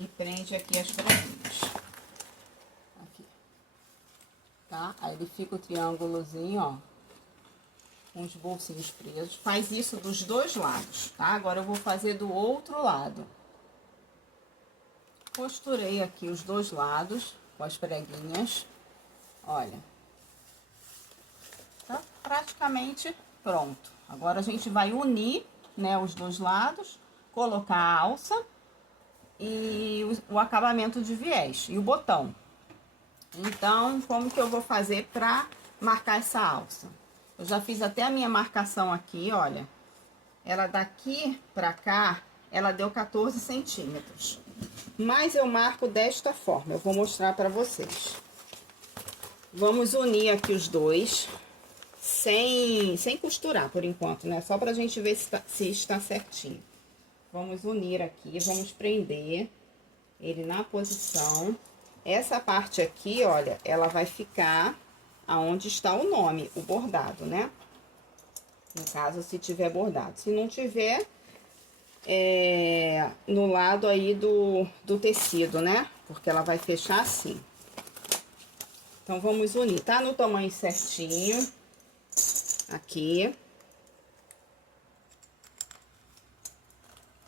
E prende aqui as preguinhas. Tá? Aí ele fica o triângulozinho, ó, com os bolsinhos presos. Faz isso dos dois lados, tá? Agora eu vou fazer do outro lado. Costurei aqui os dois lados com as preguinhas. Olha. Tá praticamente pronto. Agora a gente vai unir, né, os dois lados, colocar a alça e o acabamento de viés e o botão. Então, como que eu vou fazer pra marcar essa alça? Eu já fiz até a minha marcação aqui, olha. Ela daqui pra cá, ela deu 14 centímetros. Mas eu marco desta forma, eu vou mostrar pra vocês. Vamos unir aqui os dois, sem costurar por enquanto, né? Só pra gente ver se está certinho. Vamos unir aqui, vamos prender ele na posição. Essa parte aqui, olha, ela vai ficar aonde está o nome, o bordado, né? No caso, se tiver bordado. Se não tiver, no lado aí do tecido, né? Porque ela vai fechar assim. Então, vamos unir. Tá no tamanho certinho. Aqui.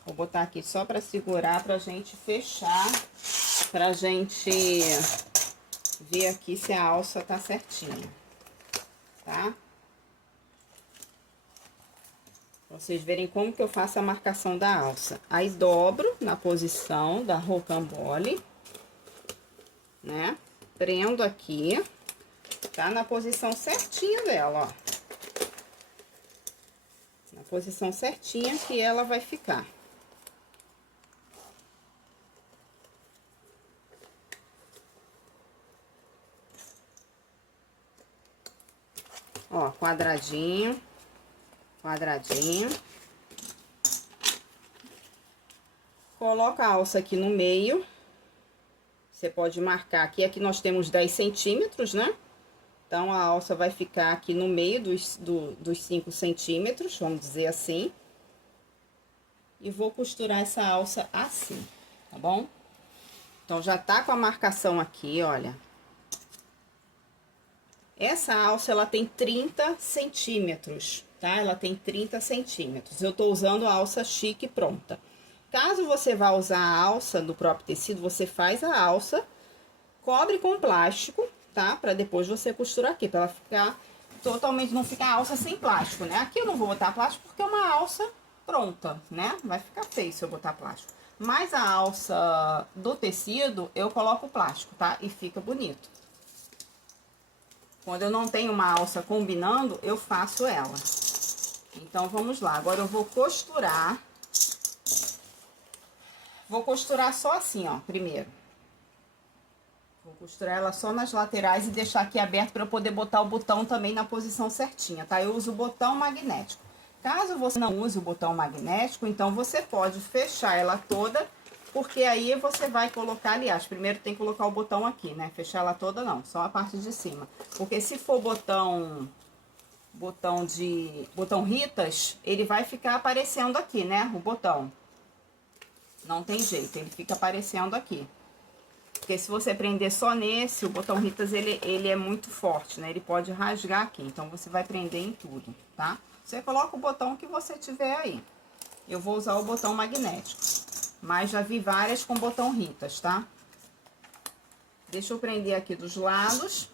Vou botar aqui só pra segurar, pra gente fechar. Pra gente ver aqui se a alça tá certinha. Tá? Pra vocês verem como que eu faço a marcação da alça. Aí, dobro na posição da rocambole, né? Prendo aqui, tá na posição certinha dela, ó. Na posição certinha que ela vai ficar. Ó, quadradinho, quadradinho. Coloca a alça aqui no meio. Você pode marcar aqui, aqui nós temos 10 centímetros, né? Então, a alça vai ficar aqui no meio dos 5 centímetros, vamos dizer assim. E vou costurar essa alça assim, tá bom? Então, já tá com a marcação aqui, olha. Essa alça, ela tem 30 centímetros, tá? Ela tem 30 centímetros. Eu tô usando a alça chique pronta. Caso você vá usar a alça do próprio tecido, você faz a alça, cobre com plástico, tá? Pra depois você costurar aqui, pra ela ficar totalmente, não ficar alça sem plástico, né? Aqui eu não vou botar plástico porque é uma alça pronta, né? Vai ficar feio se eu botar plástico. Mas a alça do tecido, eu coloco plástico, tá? E fica bonito. Quando eu não tenho uma alça combinando, eu faço ela. Então, vamos lá. Agora, eu vou costurar. Vou costurar só assim, ó, primeiro. Vou costurar ela só nas laterais e deixar aqui aberto para eu poder botar o botão também na posição certinha, tá? Eu uso o botão magnético. Caso você não use o botão magnético, então você pode fechar ela toda, porque aí você vai colocar, aliás, primeiro tem que colocar o botão aqui, né? Fechar ela toda não, só a parte de cima. Porque se for botão Ritas, ele vai ficar aparecendo aqui, né? O botão. Não tem jeito, ele fica aparecendo aqui. Porque se você prender só nesse, o botão Ritas, ele é muito forte, né? Ele pode rasgar aqui, então você vai prender em tudo, tá? Você coloca o botão que você tiver aí. Eu vou usar o botão magnético, mas já vi várias com botão Ritas, tá? Deixa eu prender aqui dos lados.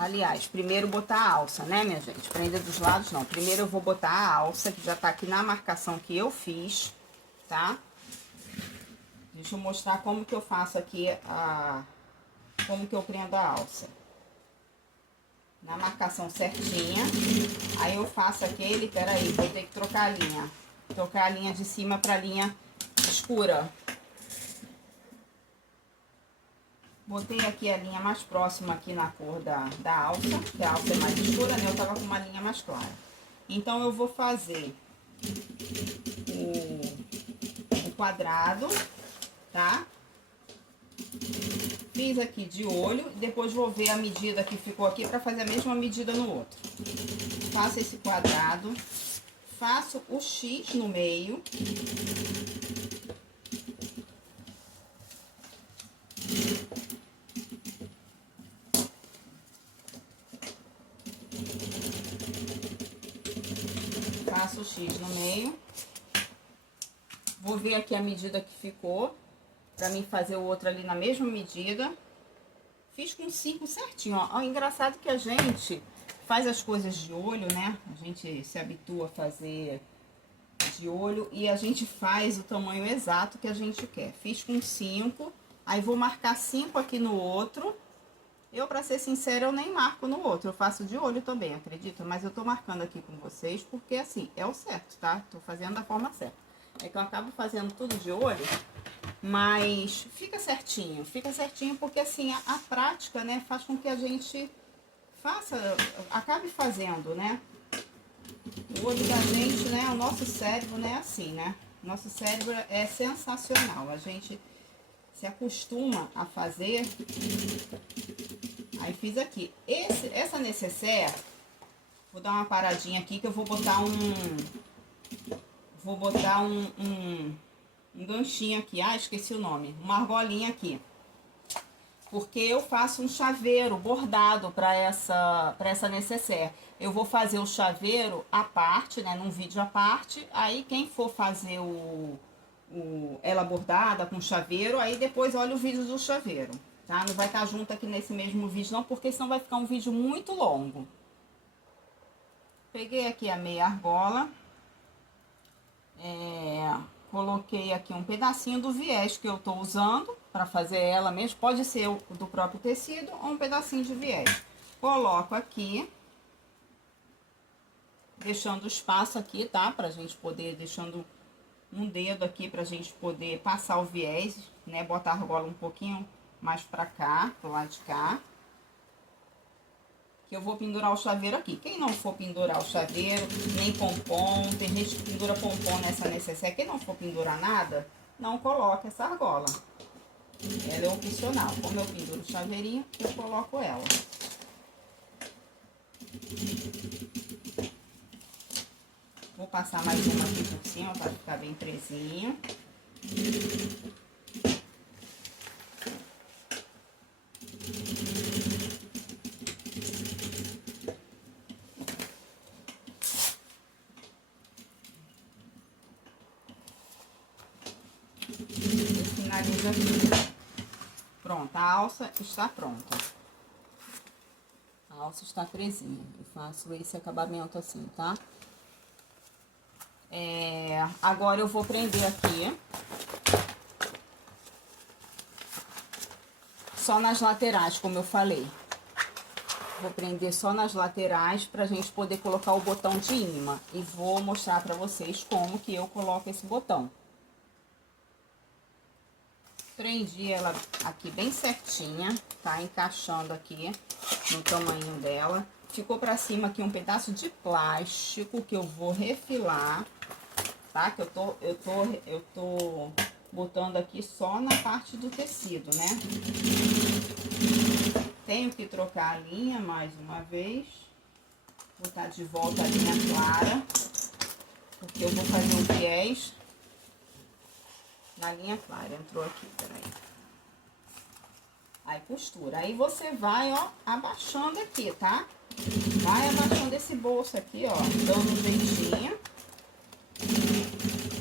Aliás, primeiro botar a alça, né, minha gente? Prender dos lados, não. Primeiro eu vou botar a alça, que já tá aqui na marcação que eu fiz, tá? Deixa eu mostrar como que eu faço aqui como que eu prendo a alça. Na marcação certinha. Aí eu faço aquele, peraí, vou ter que trocar a linha. Trocar a linha de cima pra linha escura. Botei aqui a linha mais próxima aqui na cor da alça, que a alça é mais escura, né? Eu tava com uma linha mais clara. Então, eu vou fazer o quadrado, tá? Fiz aqui de olho, depois vou ver a medida que ficou aqui pra fazer a mesma medida no outro. Faço esse quadrado, faço o X no meio. Faço o X no meio. Vou ver aqui a medida que ficou, pra mim fazer o outro ali na mesma medida. Fiz com 5 certinho, ó. Engraçado que a gente faz as coisas de olho, né? A gente se habitua a fazer de olho e a gente faz o tamanho exato que a gente quer. Fiz com 5, aí vou marcar 5 aqui no outro. Eu, pra ser sincera, eu nem marco no outro, eu faço de olho também, acredita? Mas eu tô marcando aqui com vocês porque, assim, é o certo, tá? Tô fazendo da forma certa. É que eu acabo fazendo tudo de olho, mas fica certinho porque, assim, a prática, né, faz com que a gente acabe fazendo, né? O olho da gente, né, o nosso cérebro, né, assim, né? Nosso cérebro é sensacional. A gente se acostuma a fazer. Aí fiz aqui. Essa necessaire, vou dar uma paradinha aqui que eu vou botar um ganchinho aqui. Ah, esqueci o nome. Uma argolinha aqui. Porque eu faço um chaveiro bordado para essa necessaire. Eu vou fazer o chaveiro à parte, né, num vídeo à parte. Aí quem for fazer ela bordada com chaveiro, aí depois olha o vídeo do chaveiro, tá? Não vai estar junto aqui nesse mesmo vídeo não, porque senão vai ficar um vídeo muito longo. Peguei aqui a meia argola. Coloquei aqui um pedacinho do viés que eu tô usando para fazer ela mesmo. Pode ser do próprio tecido ou um pedacinho de viés. Coloco aqui, deixando espaço aqui, tá? Pra gente poder, deixando um dedo aqui pra gente poder passar o viés, né? Botar a argola um pouquinho mais pra cá, pro lado de cá. Que eu vou pendurar o chaveiro aqui. Quem não for pendurar o chaveiro, nem pompom, tem gente que pendura pompom nessa necessaire. Quem não for pendurar nada, não coloca essa argola. Ela é opcional. Como eu penduro o chaveirinho, eu coloco ela. Vou passar mais uma aqui por cima para ficar bem presinho. Finaliza aqui. Pronto, a alça está pronta. A alça está presinha. Eu faço esse acabamento assim, tá? Agora eu vou prender aqui. Só nas laterais, como eu falei. Vou prender só nas laterais pra gente poder colocar o botão de imã. E vou mostrar pra vocês como que eu coloco esse botão. Prendi ela aqui bem certinha, tá? Encaixando aqui no tamanho dela. Ficou pra cima aqui um pedaço de plástico que eu vou refilar, tá? Que eu tô botando aqui só na parte do tecido, né? Tenho que trocar a linha mais uma vez. Botar de volta a linha clara, porque eu vou fazer um viés na linha clara. Entrou aqui, peraí. Aí costura. Aí você vai, ó, abaixando aqui, tá? Vai abaixando esse bolso aqui, ó, dando um jeitinho.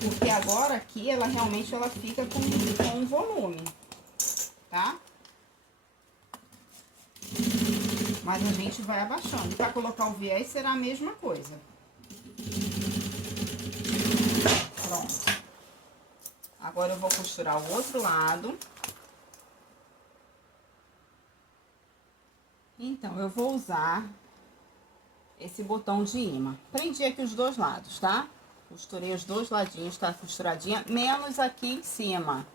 Porque agora aqui, ela realmente fica com volume, tá? Mas a gente vai abaixando. Para colocar o viés será a mesma coisa. Pronto. Agora eu vou costurar o outro lado. Então, eu vou usar esse botão de imã. Prendi aqui os dois lados, tá? Costurei os dois ladinhos, tá costuradinha, menos aqui em cima.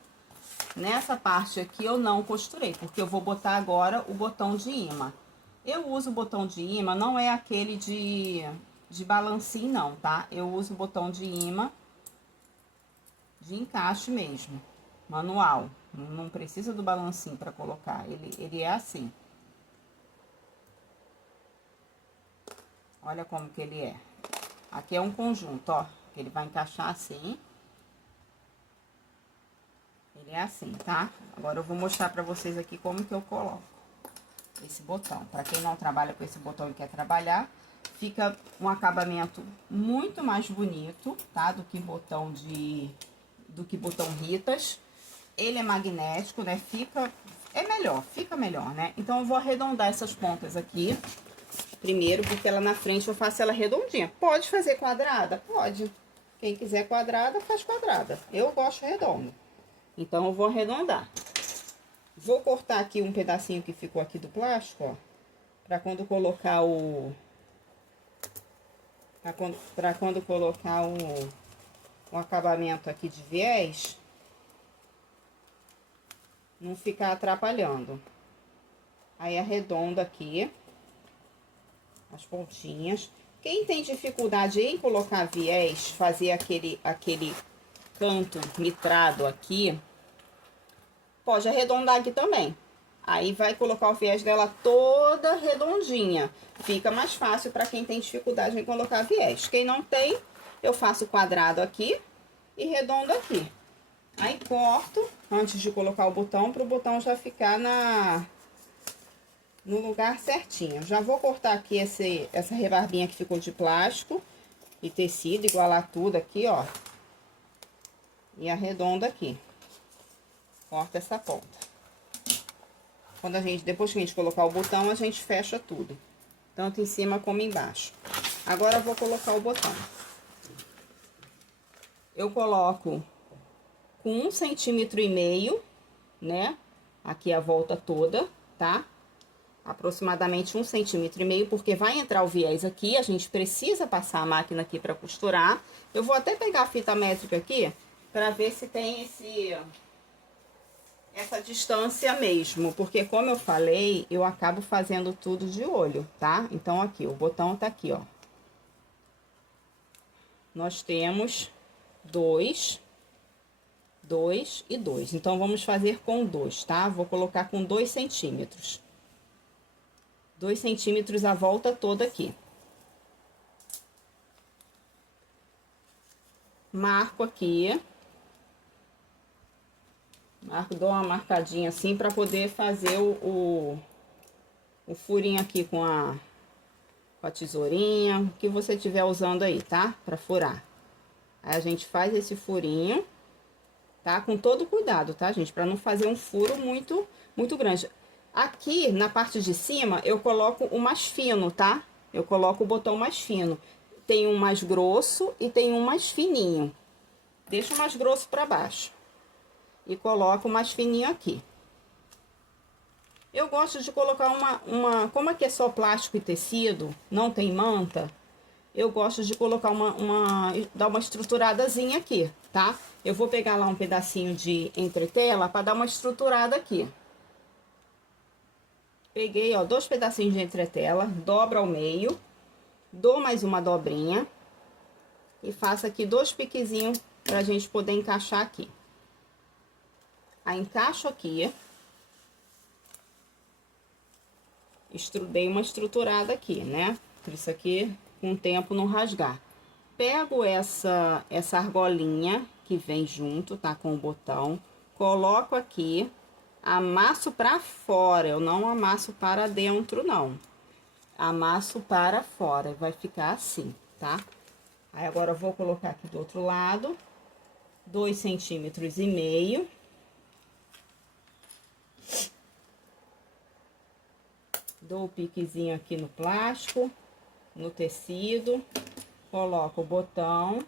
Nessa parte aqui eu não costurei, porque eu vou botar agora o botão de imã. Eu uso o botão de imã, não é aquele de balancinho não, tá? Eu uso o botão de imã de encaixe mesmo, manual. Não precisa do balancinho para colocar, ele é assim. Olha como que ele é. Aqui é um conjunto, ó, que ele vai encaixar assim. Ele é assim, tá? Agora eu vou mostrar pra vocês aqui como que eu coloco esse botão. Pra quem não trabalha com esse botão e quer trabalhar, fica um acabamento muito mais bonito, tá? Do que botão Ritas. Ele é magnético, né? Fica melhor, né? Então eu vou arredondar essas pontas aqui primeiro, porque ela na frente eu faço ela redondinha. Pode fazer quadrada? Pode. Quem quiser quadrada, faz quadrada. Eu gosto redondo. Então, eu vou arredondar. Vou cortar aqui um pedacinho que ficou aqui do plástico, ó. Pra quando colocar o acabamento aqui de viés, não ficar atrapalhando. Aí, arredonda aqui as pontinhas. Quem tem dificuldade em colocar viés, fazer aquele canto mitrado aqui, pode arredondar aqui também. Aí vai colocar o viés dela toda redondinha. Fica mais fácil para quem tem dificuldade em colocar viés. Quem não tem, eu faço quadrado aqui e redondo aqui. Aí corto antes de colocar o botão, para o botão já ficar no lugar certinho. Já vou cortar aqui essa rebarbinha que ficou de plástico e tecido, igualar tudo aqui, ó. E arredondo aqui. Corta essa ponta. Depois que a gente colocar o botão, a gente fecha tudo. Tanto em cima como embaixo. Agora eu vou colocar o botão. Eu coloco com 1,5 centímetros, né? Aqui a volta toda, tá? Aproximadamente 1,5 centímetros, porque vai entrar o viés aqui, a gente precisa passar a máquina aqui para costurar. Eu vou até pegar a fita métrica aqui, para ver se tem essa distância mesmo, porque como eu falei, eu acabo fazendo tudo de olho, tá? Então, aqui, o botão tá aqui, ó. Nós temos 2, 2 e 2. Então, vamos fazer com 2, tá? Vou colocar com 2 centímetros. 2 centímetros a volta toda aqui. Marco aqui. Dou uma marcadinha assim para poder fazer o furinho aqui com a tesourinha, que você estiver usando aí, tá? Para furar. Aí a gente faz esse furinho, tá? Com todo cuidado, tá, gente? Para não fazer um furo muito grande. Aqui na parte de cima eu coloco o mais fino, tá? Eu coloco o botão mais fino. Tem um mais grosso e tem um mais fininho. Deixa o mais grosso para baixo. E coloco o mais fininho aqui. Eu gosto de colocar como aqui é só plástico e tecido, não tem manta, eu gosto de colocar dar uma estruturadazinha aqui, tá? Eu vou pegar lá um pedacinho de entretela para dar uma estruturada aqui. Peguei, ó, 2 pedacinhos de entretela, dobro ao meio, dou mais uma dobrinha e faço aqui 2 piquezinhos pra gente poder encaixar aqui. Aí encaixo aqui. Dei uma estruturada aqui, né? Por isso aqui, com o tempo não rasgar. Pego essa argolinha que vem junto, tá? Com o botão. Coloco aqui. Amasso pra fora. Eu não amasso para dentro, não. Amasso para fora. Vai ficar assim, tá? Aí agora eu vou colocar aqui do outro lado. 2,5 centímetros. Dou o piquezinho aqui no plástico, no tecido, coloco o botão.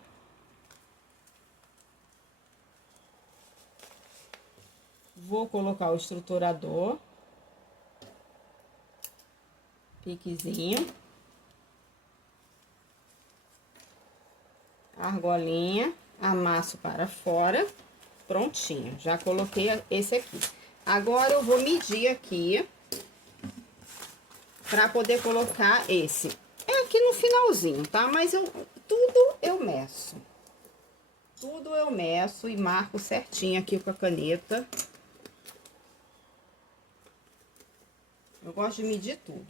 Vou colocar o estruturador. Piquezinho. Argolinha, amasso para fora. Prontinho, já coloquei esse aqui. Agora eu vou medir aqui para poder colocar esse. É aqui no finalzinho, tá? Mas tudo eu meço. Tudo eu meço e marco certinho aqui com a caneta. Eu gosto de medir tudo.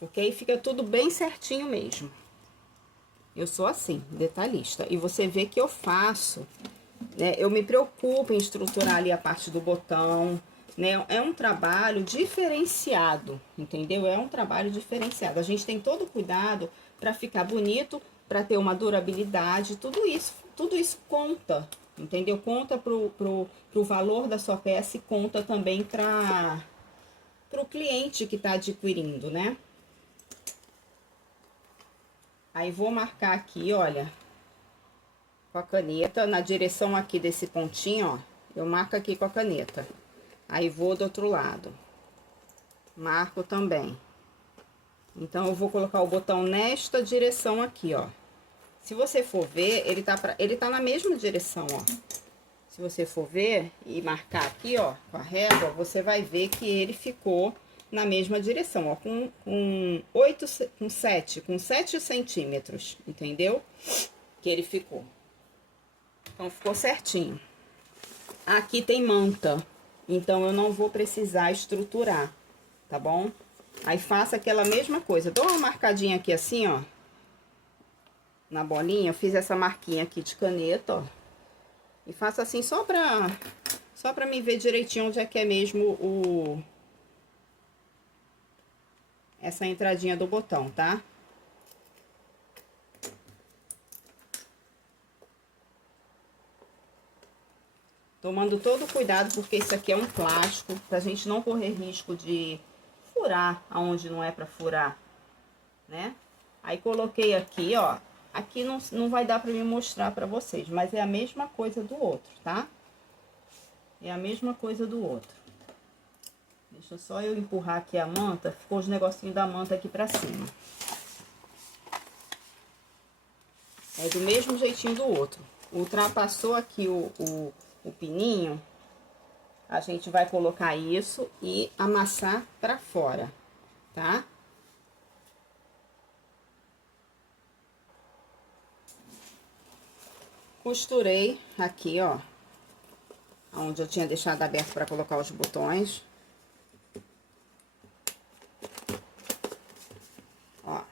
Porque aí fica tudo bem certinho mesmo. Eu sou assim, detalhista. E você vê que eu faço, né? Eu me preocupo em estruturar ali a parte do botão, né? É um trabalho diferenciado, entendeu? É um trabalho diferenciado. A gente tem todo o cuidado para ficar bonito, para ter uma durabilidade, tudo isso conta, entendeu? Conta pro valor da sua peça e conta também para o cliente que está adquirindo, né? Aí, vou marcar aqui, olha, com a caneta, na direção aqui desse pontinho, ó, eu marco aqui com a caneta. Aí, vou do outro lado. Marco também. Então, eu vou colocar o botão nesta direção aqui, ó. Se você for ver, ele tá na mesma direção, ó. Se você for ver e marcar aqui, ó, com a régua, você vai ver que ele ficou na mesma direção, ó, com 7 centímetros, entendeu? Que que ele ficou. Então, ficou certinho. Aqui tem manta, então eu não vou precisar estruturar, tá bom? Aí faça aquela mesma coisa. Dou uma marcadinha aqui assim, ó. Na bolinha, eu fiz essa marquinha aqui de caneta, ó. E faço assim só pra me ver direitinho onde é que é mesmo essa entradinha do botão, tá? Tomando todo o cuidado, porque isso aqui é um plástico, pra gente não correr risco de furar aonde não é pra furar, né? Aí coloquei aqui, ó. Aqui não vai dar pra me mostrar pra vocês, mas é a mesma coisa do outro, tá? É a mesma coisa do outro. Deixa só eu empurrar aqui a manta, ficou os negocinhos da manta aqui pra cima. É do mesmo jeitinho do outro. Ultrapassou aqui o pininho, a gente vai colocar isso e amassar pra fora, tá? Costurei aqui, ó, onde eu tinha deixado aberto pra colocar os botões. Ó.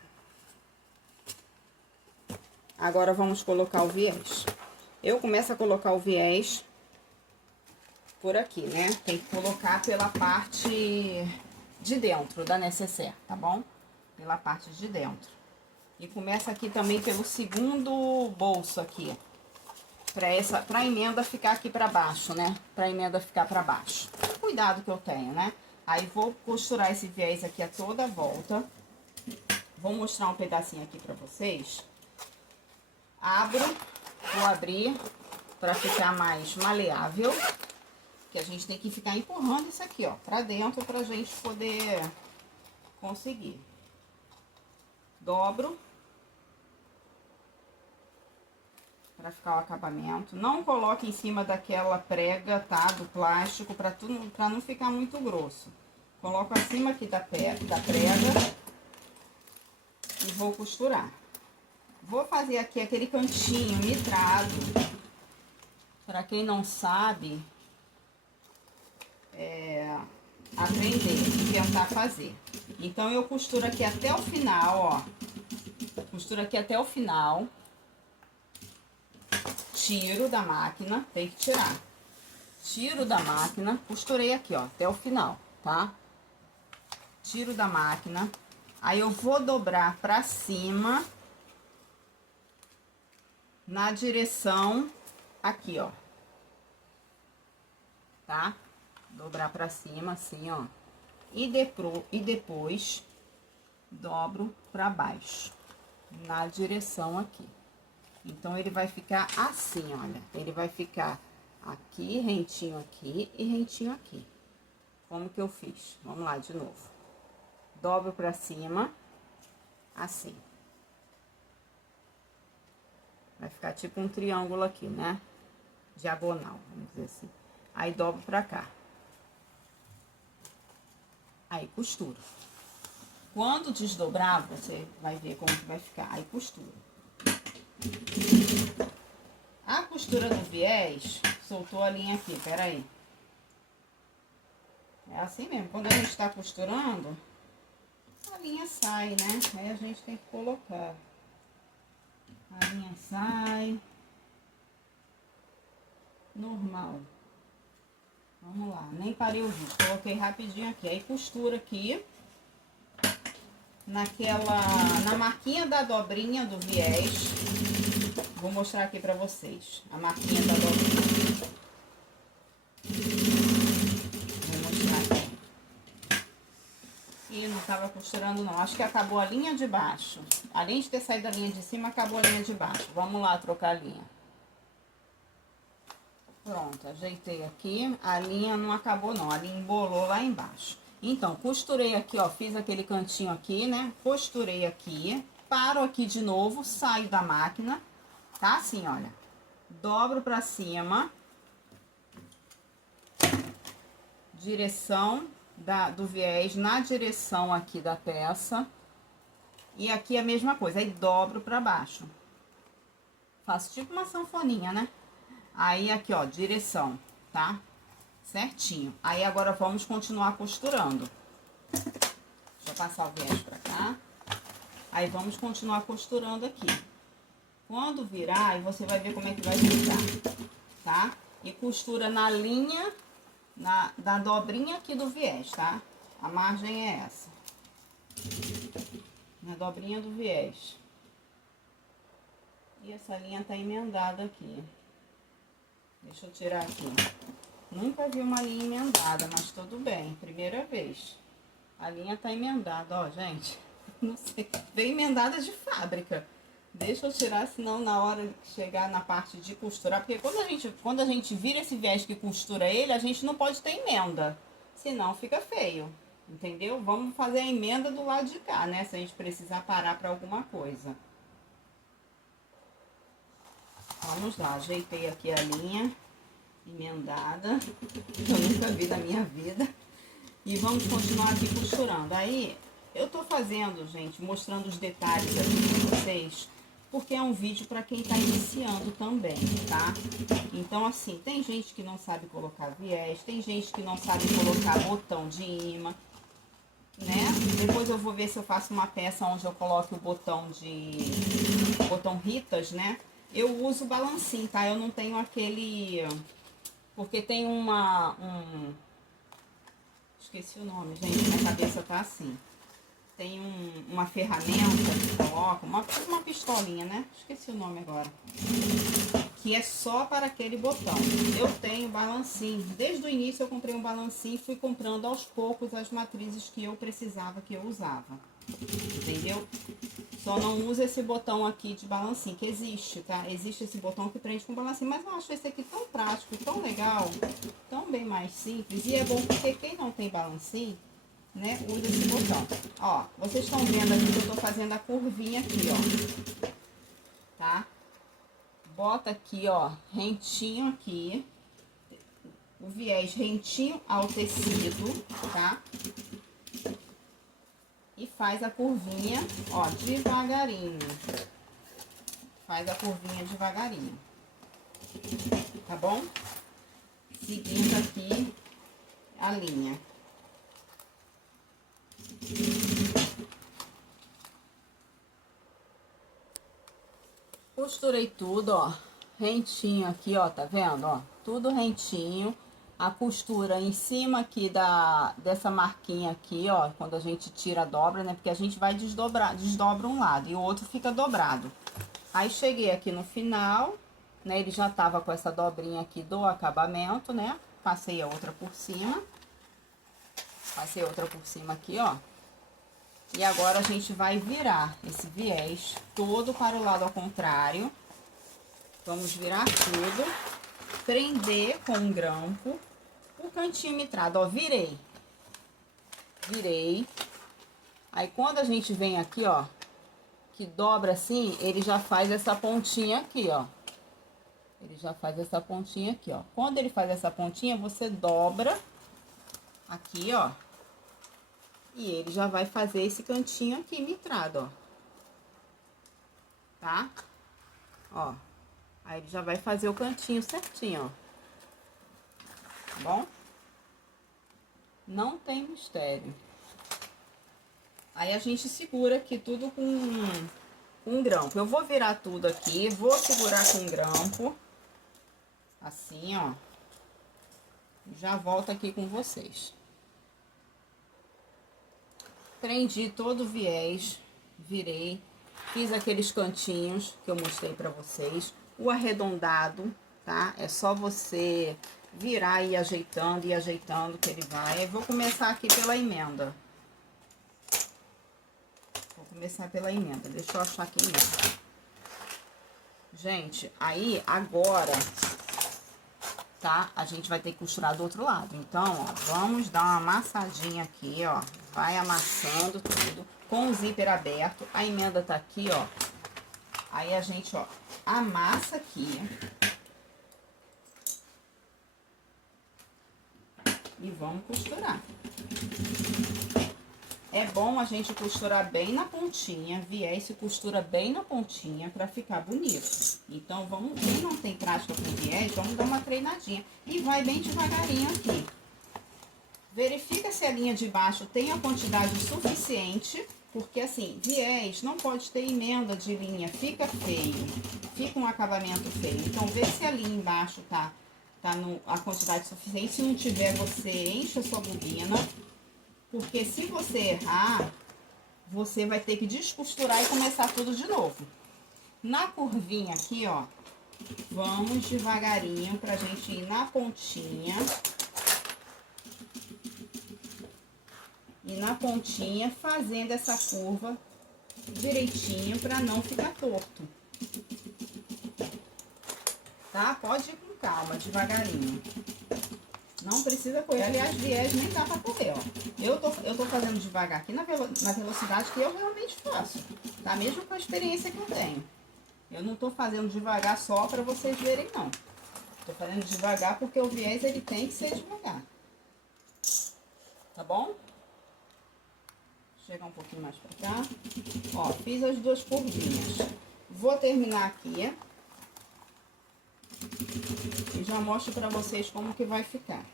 Agora vamos colocar o viés. Eu começo a colocar o viés por aqui, né? Tem que colocar pela parte de dentro da necessaire, tá bom? Pela parte de dentro. E começa aqui também pelo segundo bolso aqui. Pra emenda ficar aqui pra baixo, né? Pra emenda ficar pra baixo. Cuidado que eu tenho, né? Aí vou costurar esse viés aqui a toda a volta. Vou mostrar um pedacinho aqui pra vocês. Vou abrir pra ficar mais maleável. Que a gente tem que ficar empurrando isso aqui, ó, pra dentro pra gente poder conseguir. Dobro. Pra ficar o acabamento. Não coloque em cima daquela prega, tá? Do plástico, pra não ficar muito grosso. Coloco acima aqui da prega e vou costurar. Vou fazer aqui aquele cantinho nitrado. Pra quem não sabe, aprender e tentar fazer. Então, eu costuro aqui até o final, ó. Costuro aqui até o final. Tiro da máquina, tem que tirar. Tiro da máquina, costurei aqui, ó, até o final, tá? Tiro da máquina. Aí, eu vou dobrar pra cima. Na direção aqui, ó. Tá? Dobrar pra cima, assim, ó. E depois, dobro pra baixo. Na direção aqui. Então, ele vai ficar assim, olha. Ele vai ficar aqui, rentinho aqui e rentinho aqui. Como que eu fiz? Vamos lá, de novo. Dobro pra cima, assim. Vai ficar tipo um triângulo aqui, né? Diagonal, vamos dizer assim. Aí, dobro pra cá. Aí, costuro. Quando desdobrar, você vai ver como que vai ficar. Aí, costura. A costura do viés, soltou a linha aqui, peraí. É assim mesmo, quando a gente tá costurando, a linha sai, né? Aí a gente tem que colocar. A linha sai. Normal. Vamos lá, nem parei o vídeo, coloquei rapidinho aqui. Aí costura aqui. Na marquinha da dobrinha do viés. Vou mostrar aqui pra vocês. A marquinha da dobrinha. Vou mostrar aqui. Ih, não tava costurando não. Acho que acabou a linha de baixo. Além de ter saído a linha de cima, acabou a linha de baixo. Vamos lá trocar a linha. Pronto, ajeitei aqui. A linha não acabou não, a linha embolou lá embaixo. Então, costurei aqui, ó, fiz aquele cantinho aqui, né? Costurei aqui, paro aqui de novo, saio da máquina, tá? Assim, olha. Dobro pra cima. Direção do viés na direção aqui da peça. E aqui a mesma coisa, aí dobro pra baixo. Faço tipo uma sanfoninha, né? Aí aqui, ó, direção, tá? Certinho. Aí agora vamos continuar costurando. Deixa eu passar o viés pra cá. Aí vamos continuar costurando aqui. Quando virar, aí você vai ver como é que vai ficar, tá? E costura na linha, da dobrinha aqui do viés, tá? A margem é essa. Na dobrinha do viés. E essa linha tá emendada aqui. Deixa eu tirar aqui. Nunca vi uma linha emendada, mas tudo bem. Primeira vez. A linha tá emendada, ó, gente. Não sei. Veio emendada de fábrica. Deixa eu tirar, senão na hora que chegar na parte de costurar... Porque quando a gente vira esse viés que costura ele, a gente não pode ter emenda. Senão fica feio. Entendeu? Vamos fazer a emenda do lado de cá, né? Se a gente precisar parar pra alguma coisa. Vamos lá, ajeitei aqui a linha emendada, que eu nunca vi na minha vida. E vamos continuar aqui costurando. Aí, eu tô fazendo, gente, mostrando os detalhes aqui pra vocês, porque é um vídeo pra quem tá iniciando também, tá? Então, assim, tem gente que não sabe colocar viés, tem gente que não sabe colocar botão de imã, né? Depois eu vou ver se eu faço uma peça onde eu coloque o botão Ritas, né? Eu uso o balancim, tá? Eu não tenho aquele... Porque tem esqueci o nome, gente. Minha cabeça tá assim. Tem uma ferramenta que coloca... Uma pistolinha, né? Esqueci o nome agora. Que é só para aquele botão. Eu tenho balancim. Desde o início eu comprei um balancim e fui comprando aos poucos as matrizes que eu precisava, que eu usava. Entendeu? Só não usa esse botão aqui de balancim, que existe, tá? Existe esse botão que prende com balancim, mas eu acho esse aqui tão prático, tão legal, tão bem mais simples. E é bom porque quem não tem balancim, né, usa esse botão. Ó, vocês estão vendo aqui que eu tô fazendo a curvinha aqui, ó. Tá? Bota aqui, ó, rentinho aqui. O viés rentinho ao tecido, tá? E faz a curvinha, ó, devagarinho. Faz a curvinha devagarinho. Tá bom? Seguindo aqui a linha. Costurei tudo, ó. Rentinho aqui, ó, tá vendo, ó? Tudo rentinho. A costura em cima aqui dessa marquinha aqui, ó, quando a gente tira a dobra, né? Porque a gente vai desdobra um lado e o outro fica dobrado. Aí cheguei aqui no final, né? Ele já tava com essa dobrinha aqui do acabamento, né? Passei a outra por cima. Passei outra por cima aqui, ó. E agora a gente vai virar esse viés todo para o lado ao contrário. Vamos virar tudo. Prender com um grampo o cantinho mitrado, ó, virei. Virei. Aí, quando a gente vem aqui, ó, que dobra assim, ele já faz essa pontinha aqui, ó. Ele já faz essa pontinha aqui, ó. Quando ele faz essa pontinha, você dobra aqui, ó. E ele já vai fazer esse cantinho aqui mitrado, ó. Tá? Ó. Aí ele já vai fazer o cantinho certinho, ó. Tá bom? Não tem mistério. Aí a gente segura aqui tudo com um grampo. Eu vou virar tudo aqui, vou segurar com um grampo. Assim, ó. Já volto aqui com vocês. Prendi todo o viés, virei, fiz aqueles cantinhos que eu mostrei pra vocês. O arredondado, tá? É só você virar e ir ajeitando que ele vai. Eu vou começar aqui pela emenda. Vou começar pela emenda. Deixa eu achar aqui a emenda. Gente, aí agora, tá? A gente vai ter que costurar do outro lado. Então, ó, vamos dar uma amassadinha aqui, ó. Vai amassando tudo com o zíper aberto. A emenda tá aqui, ó. Aí a gente, ó, amassa aqui. E vamos costurar. É bom a gente costurar bem na pontinha, viés se costura bem na pontinha pra ficar bonito. Então, vamos, quem não tem prática com viés, vamos dar uma treinadinha. E vai bem devagarinho aqui. Verifica se a linha de baixo tem a quantidade suficiente, porque assim, viés não pode ter emenda de linha, fica feio, fica um acabamento feio. Então, vê se a linha embaixo tá a quantidade suficiente. Se não tiver, você enche a sua bobina, porque se você errar, você vai ter que descosturar e começar tudo de novo. Na curvinha aqui, ó, vamos devagarinho pra gente ir na pontinha. E na pontinha, fazendo essa curva direitinho para não ficar torto. Tá? Pode ir com calma, devagarinho. Não precisa correr. Aliás, viés nem dá pra correr, ó. Eu tô fazendo devagar aqui na velocidade que eu realmente faço. Tá? Mesmo com a experiência que eu tenho. Eu não tô fazendo devagar só pra vocês verem, não. Tô fazendo devagar porque o viés, ele tem que ser devagar. Tá bom? Chegar um pouquinho mais pra cá. Ó, fiz as duas curvinhas. Vou terminar aqui. E já mostro pra vocês como que vai ficar.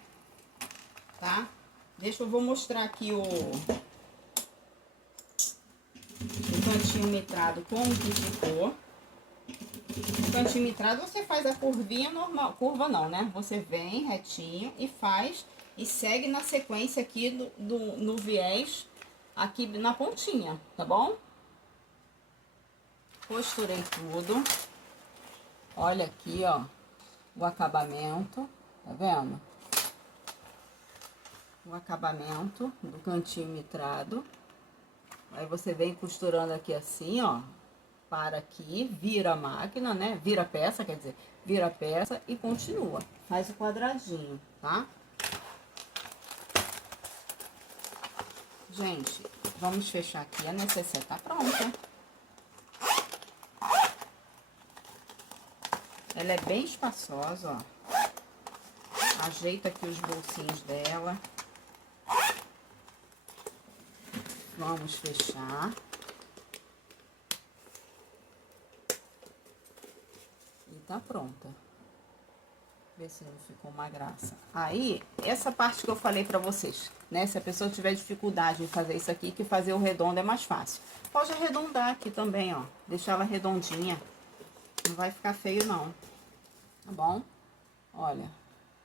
Tá? Eu vou mostrar aqui o cantinho mitrado como que ficou. O cantinho mitrado você faz a curvinha normal. Curva não, né? Você vem retinho e faz. E segue na sequência aqui no viés. Aqui na pontinha, tá bom? Costurei tudo. Olha aqui, ó, o acabamento, tá vendo? O acabamento do cantinho mitrado. Aí você vem costurando aqui assim, ó, para aqui, vira a máquina, né? Vira a peça, quer dizer, vira a peça e continua. Faz o quadradinho, tá? Gente, vamos fechar aqui, a necessaire tá pronta. Ela é bem espaçosa, ó. Ajeita aqui os bolsinhos dela. Vamos fechar. E tá pronta. Ver se não ficou uma graça. Aí, essa parte que eu falei pra vocês, né? Se a pessoa tiver dificuldade em fazer isso aqui, que fazer o redondo é mais fácil. Pode arredondar aqui também, ó. Deixar ela redondinha. Não vai ficar feio, não. Tá bom? Olha,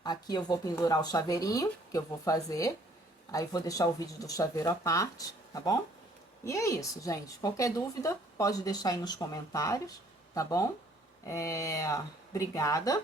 aqui eu vou pendurar o chaveirinho, que eu vou fazer. Aí, vou deixar o vídeo do chaveiro à parte, tá bom? E é isso, gente. Qualquer dúvida, pode deixar aí nos comentários, tá bom? Obrigada.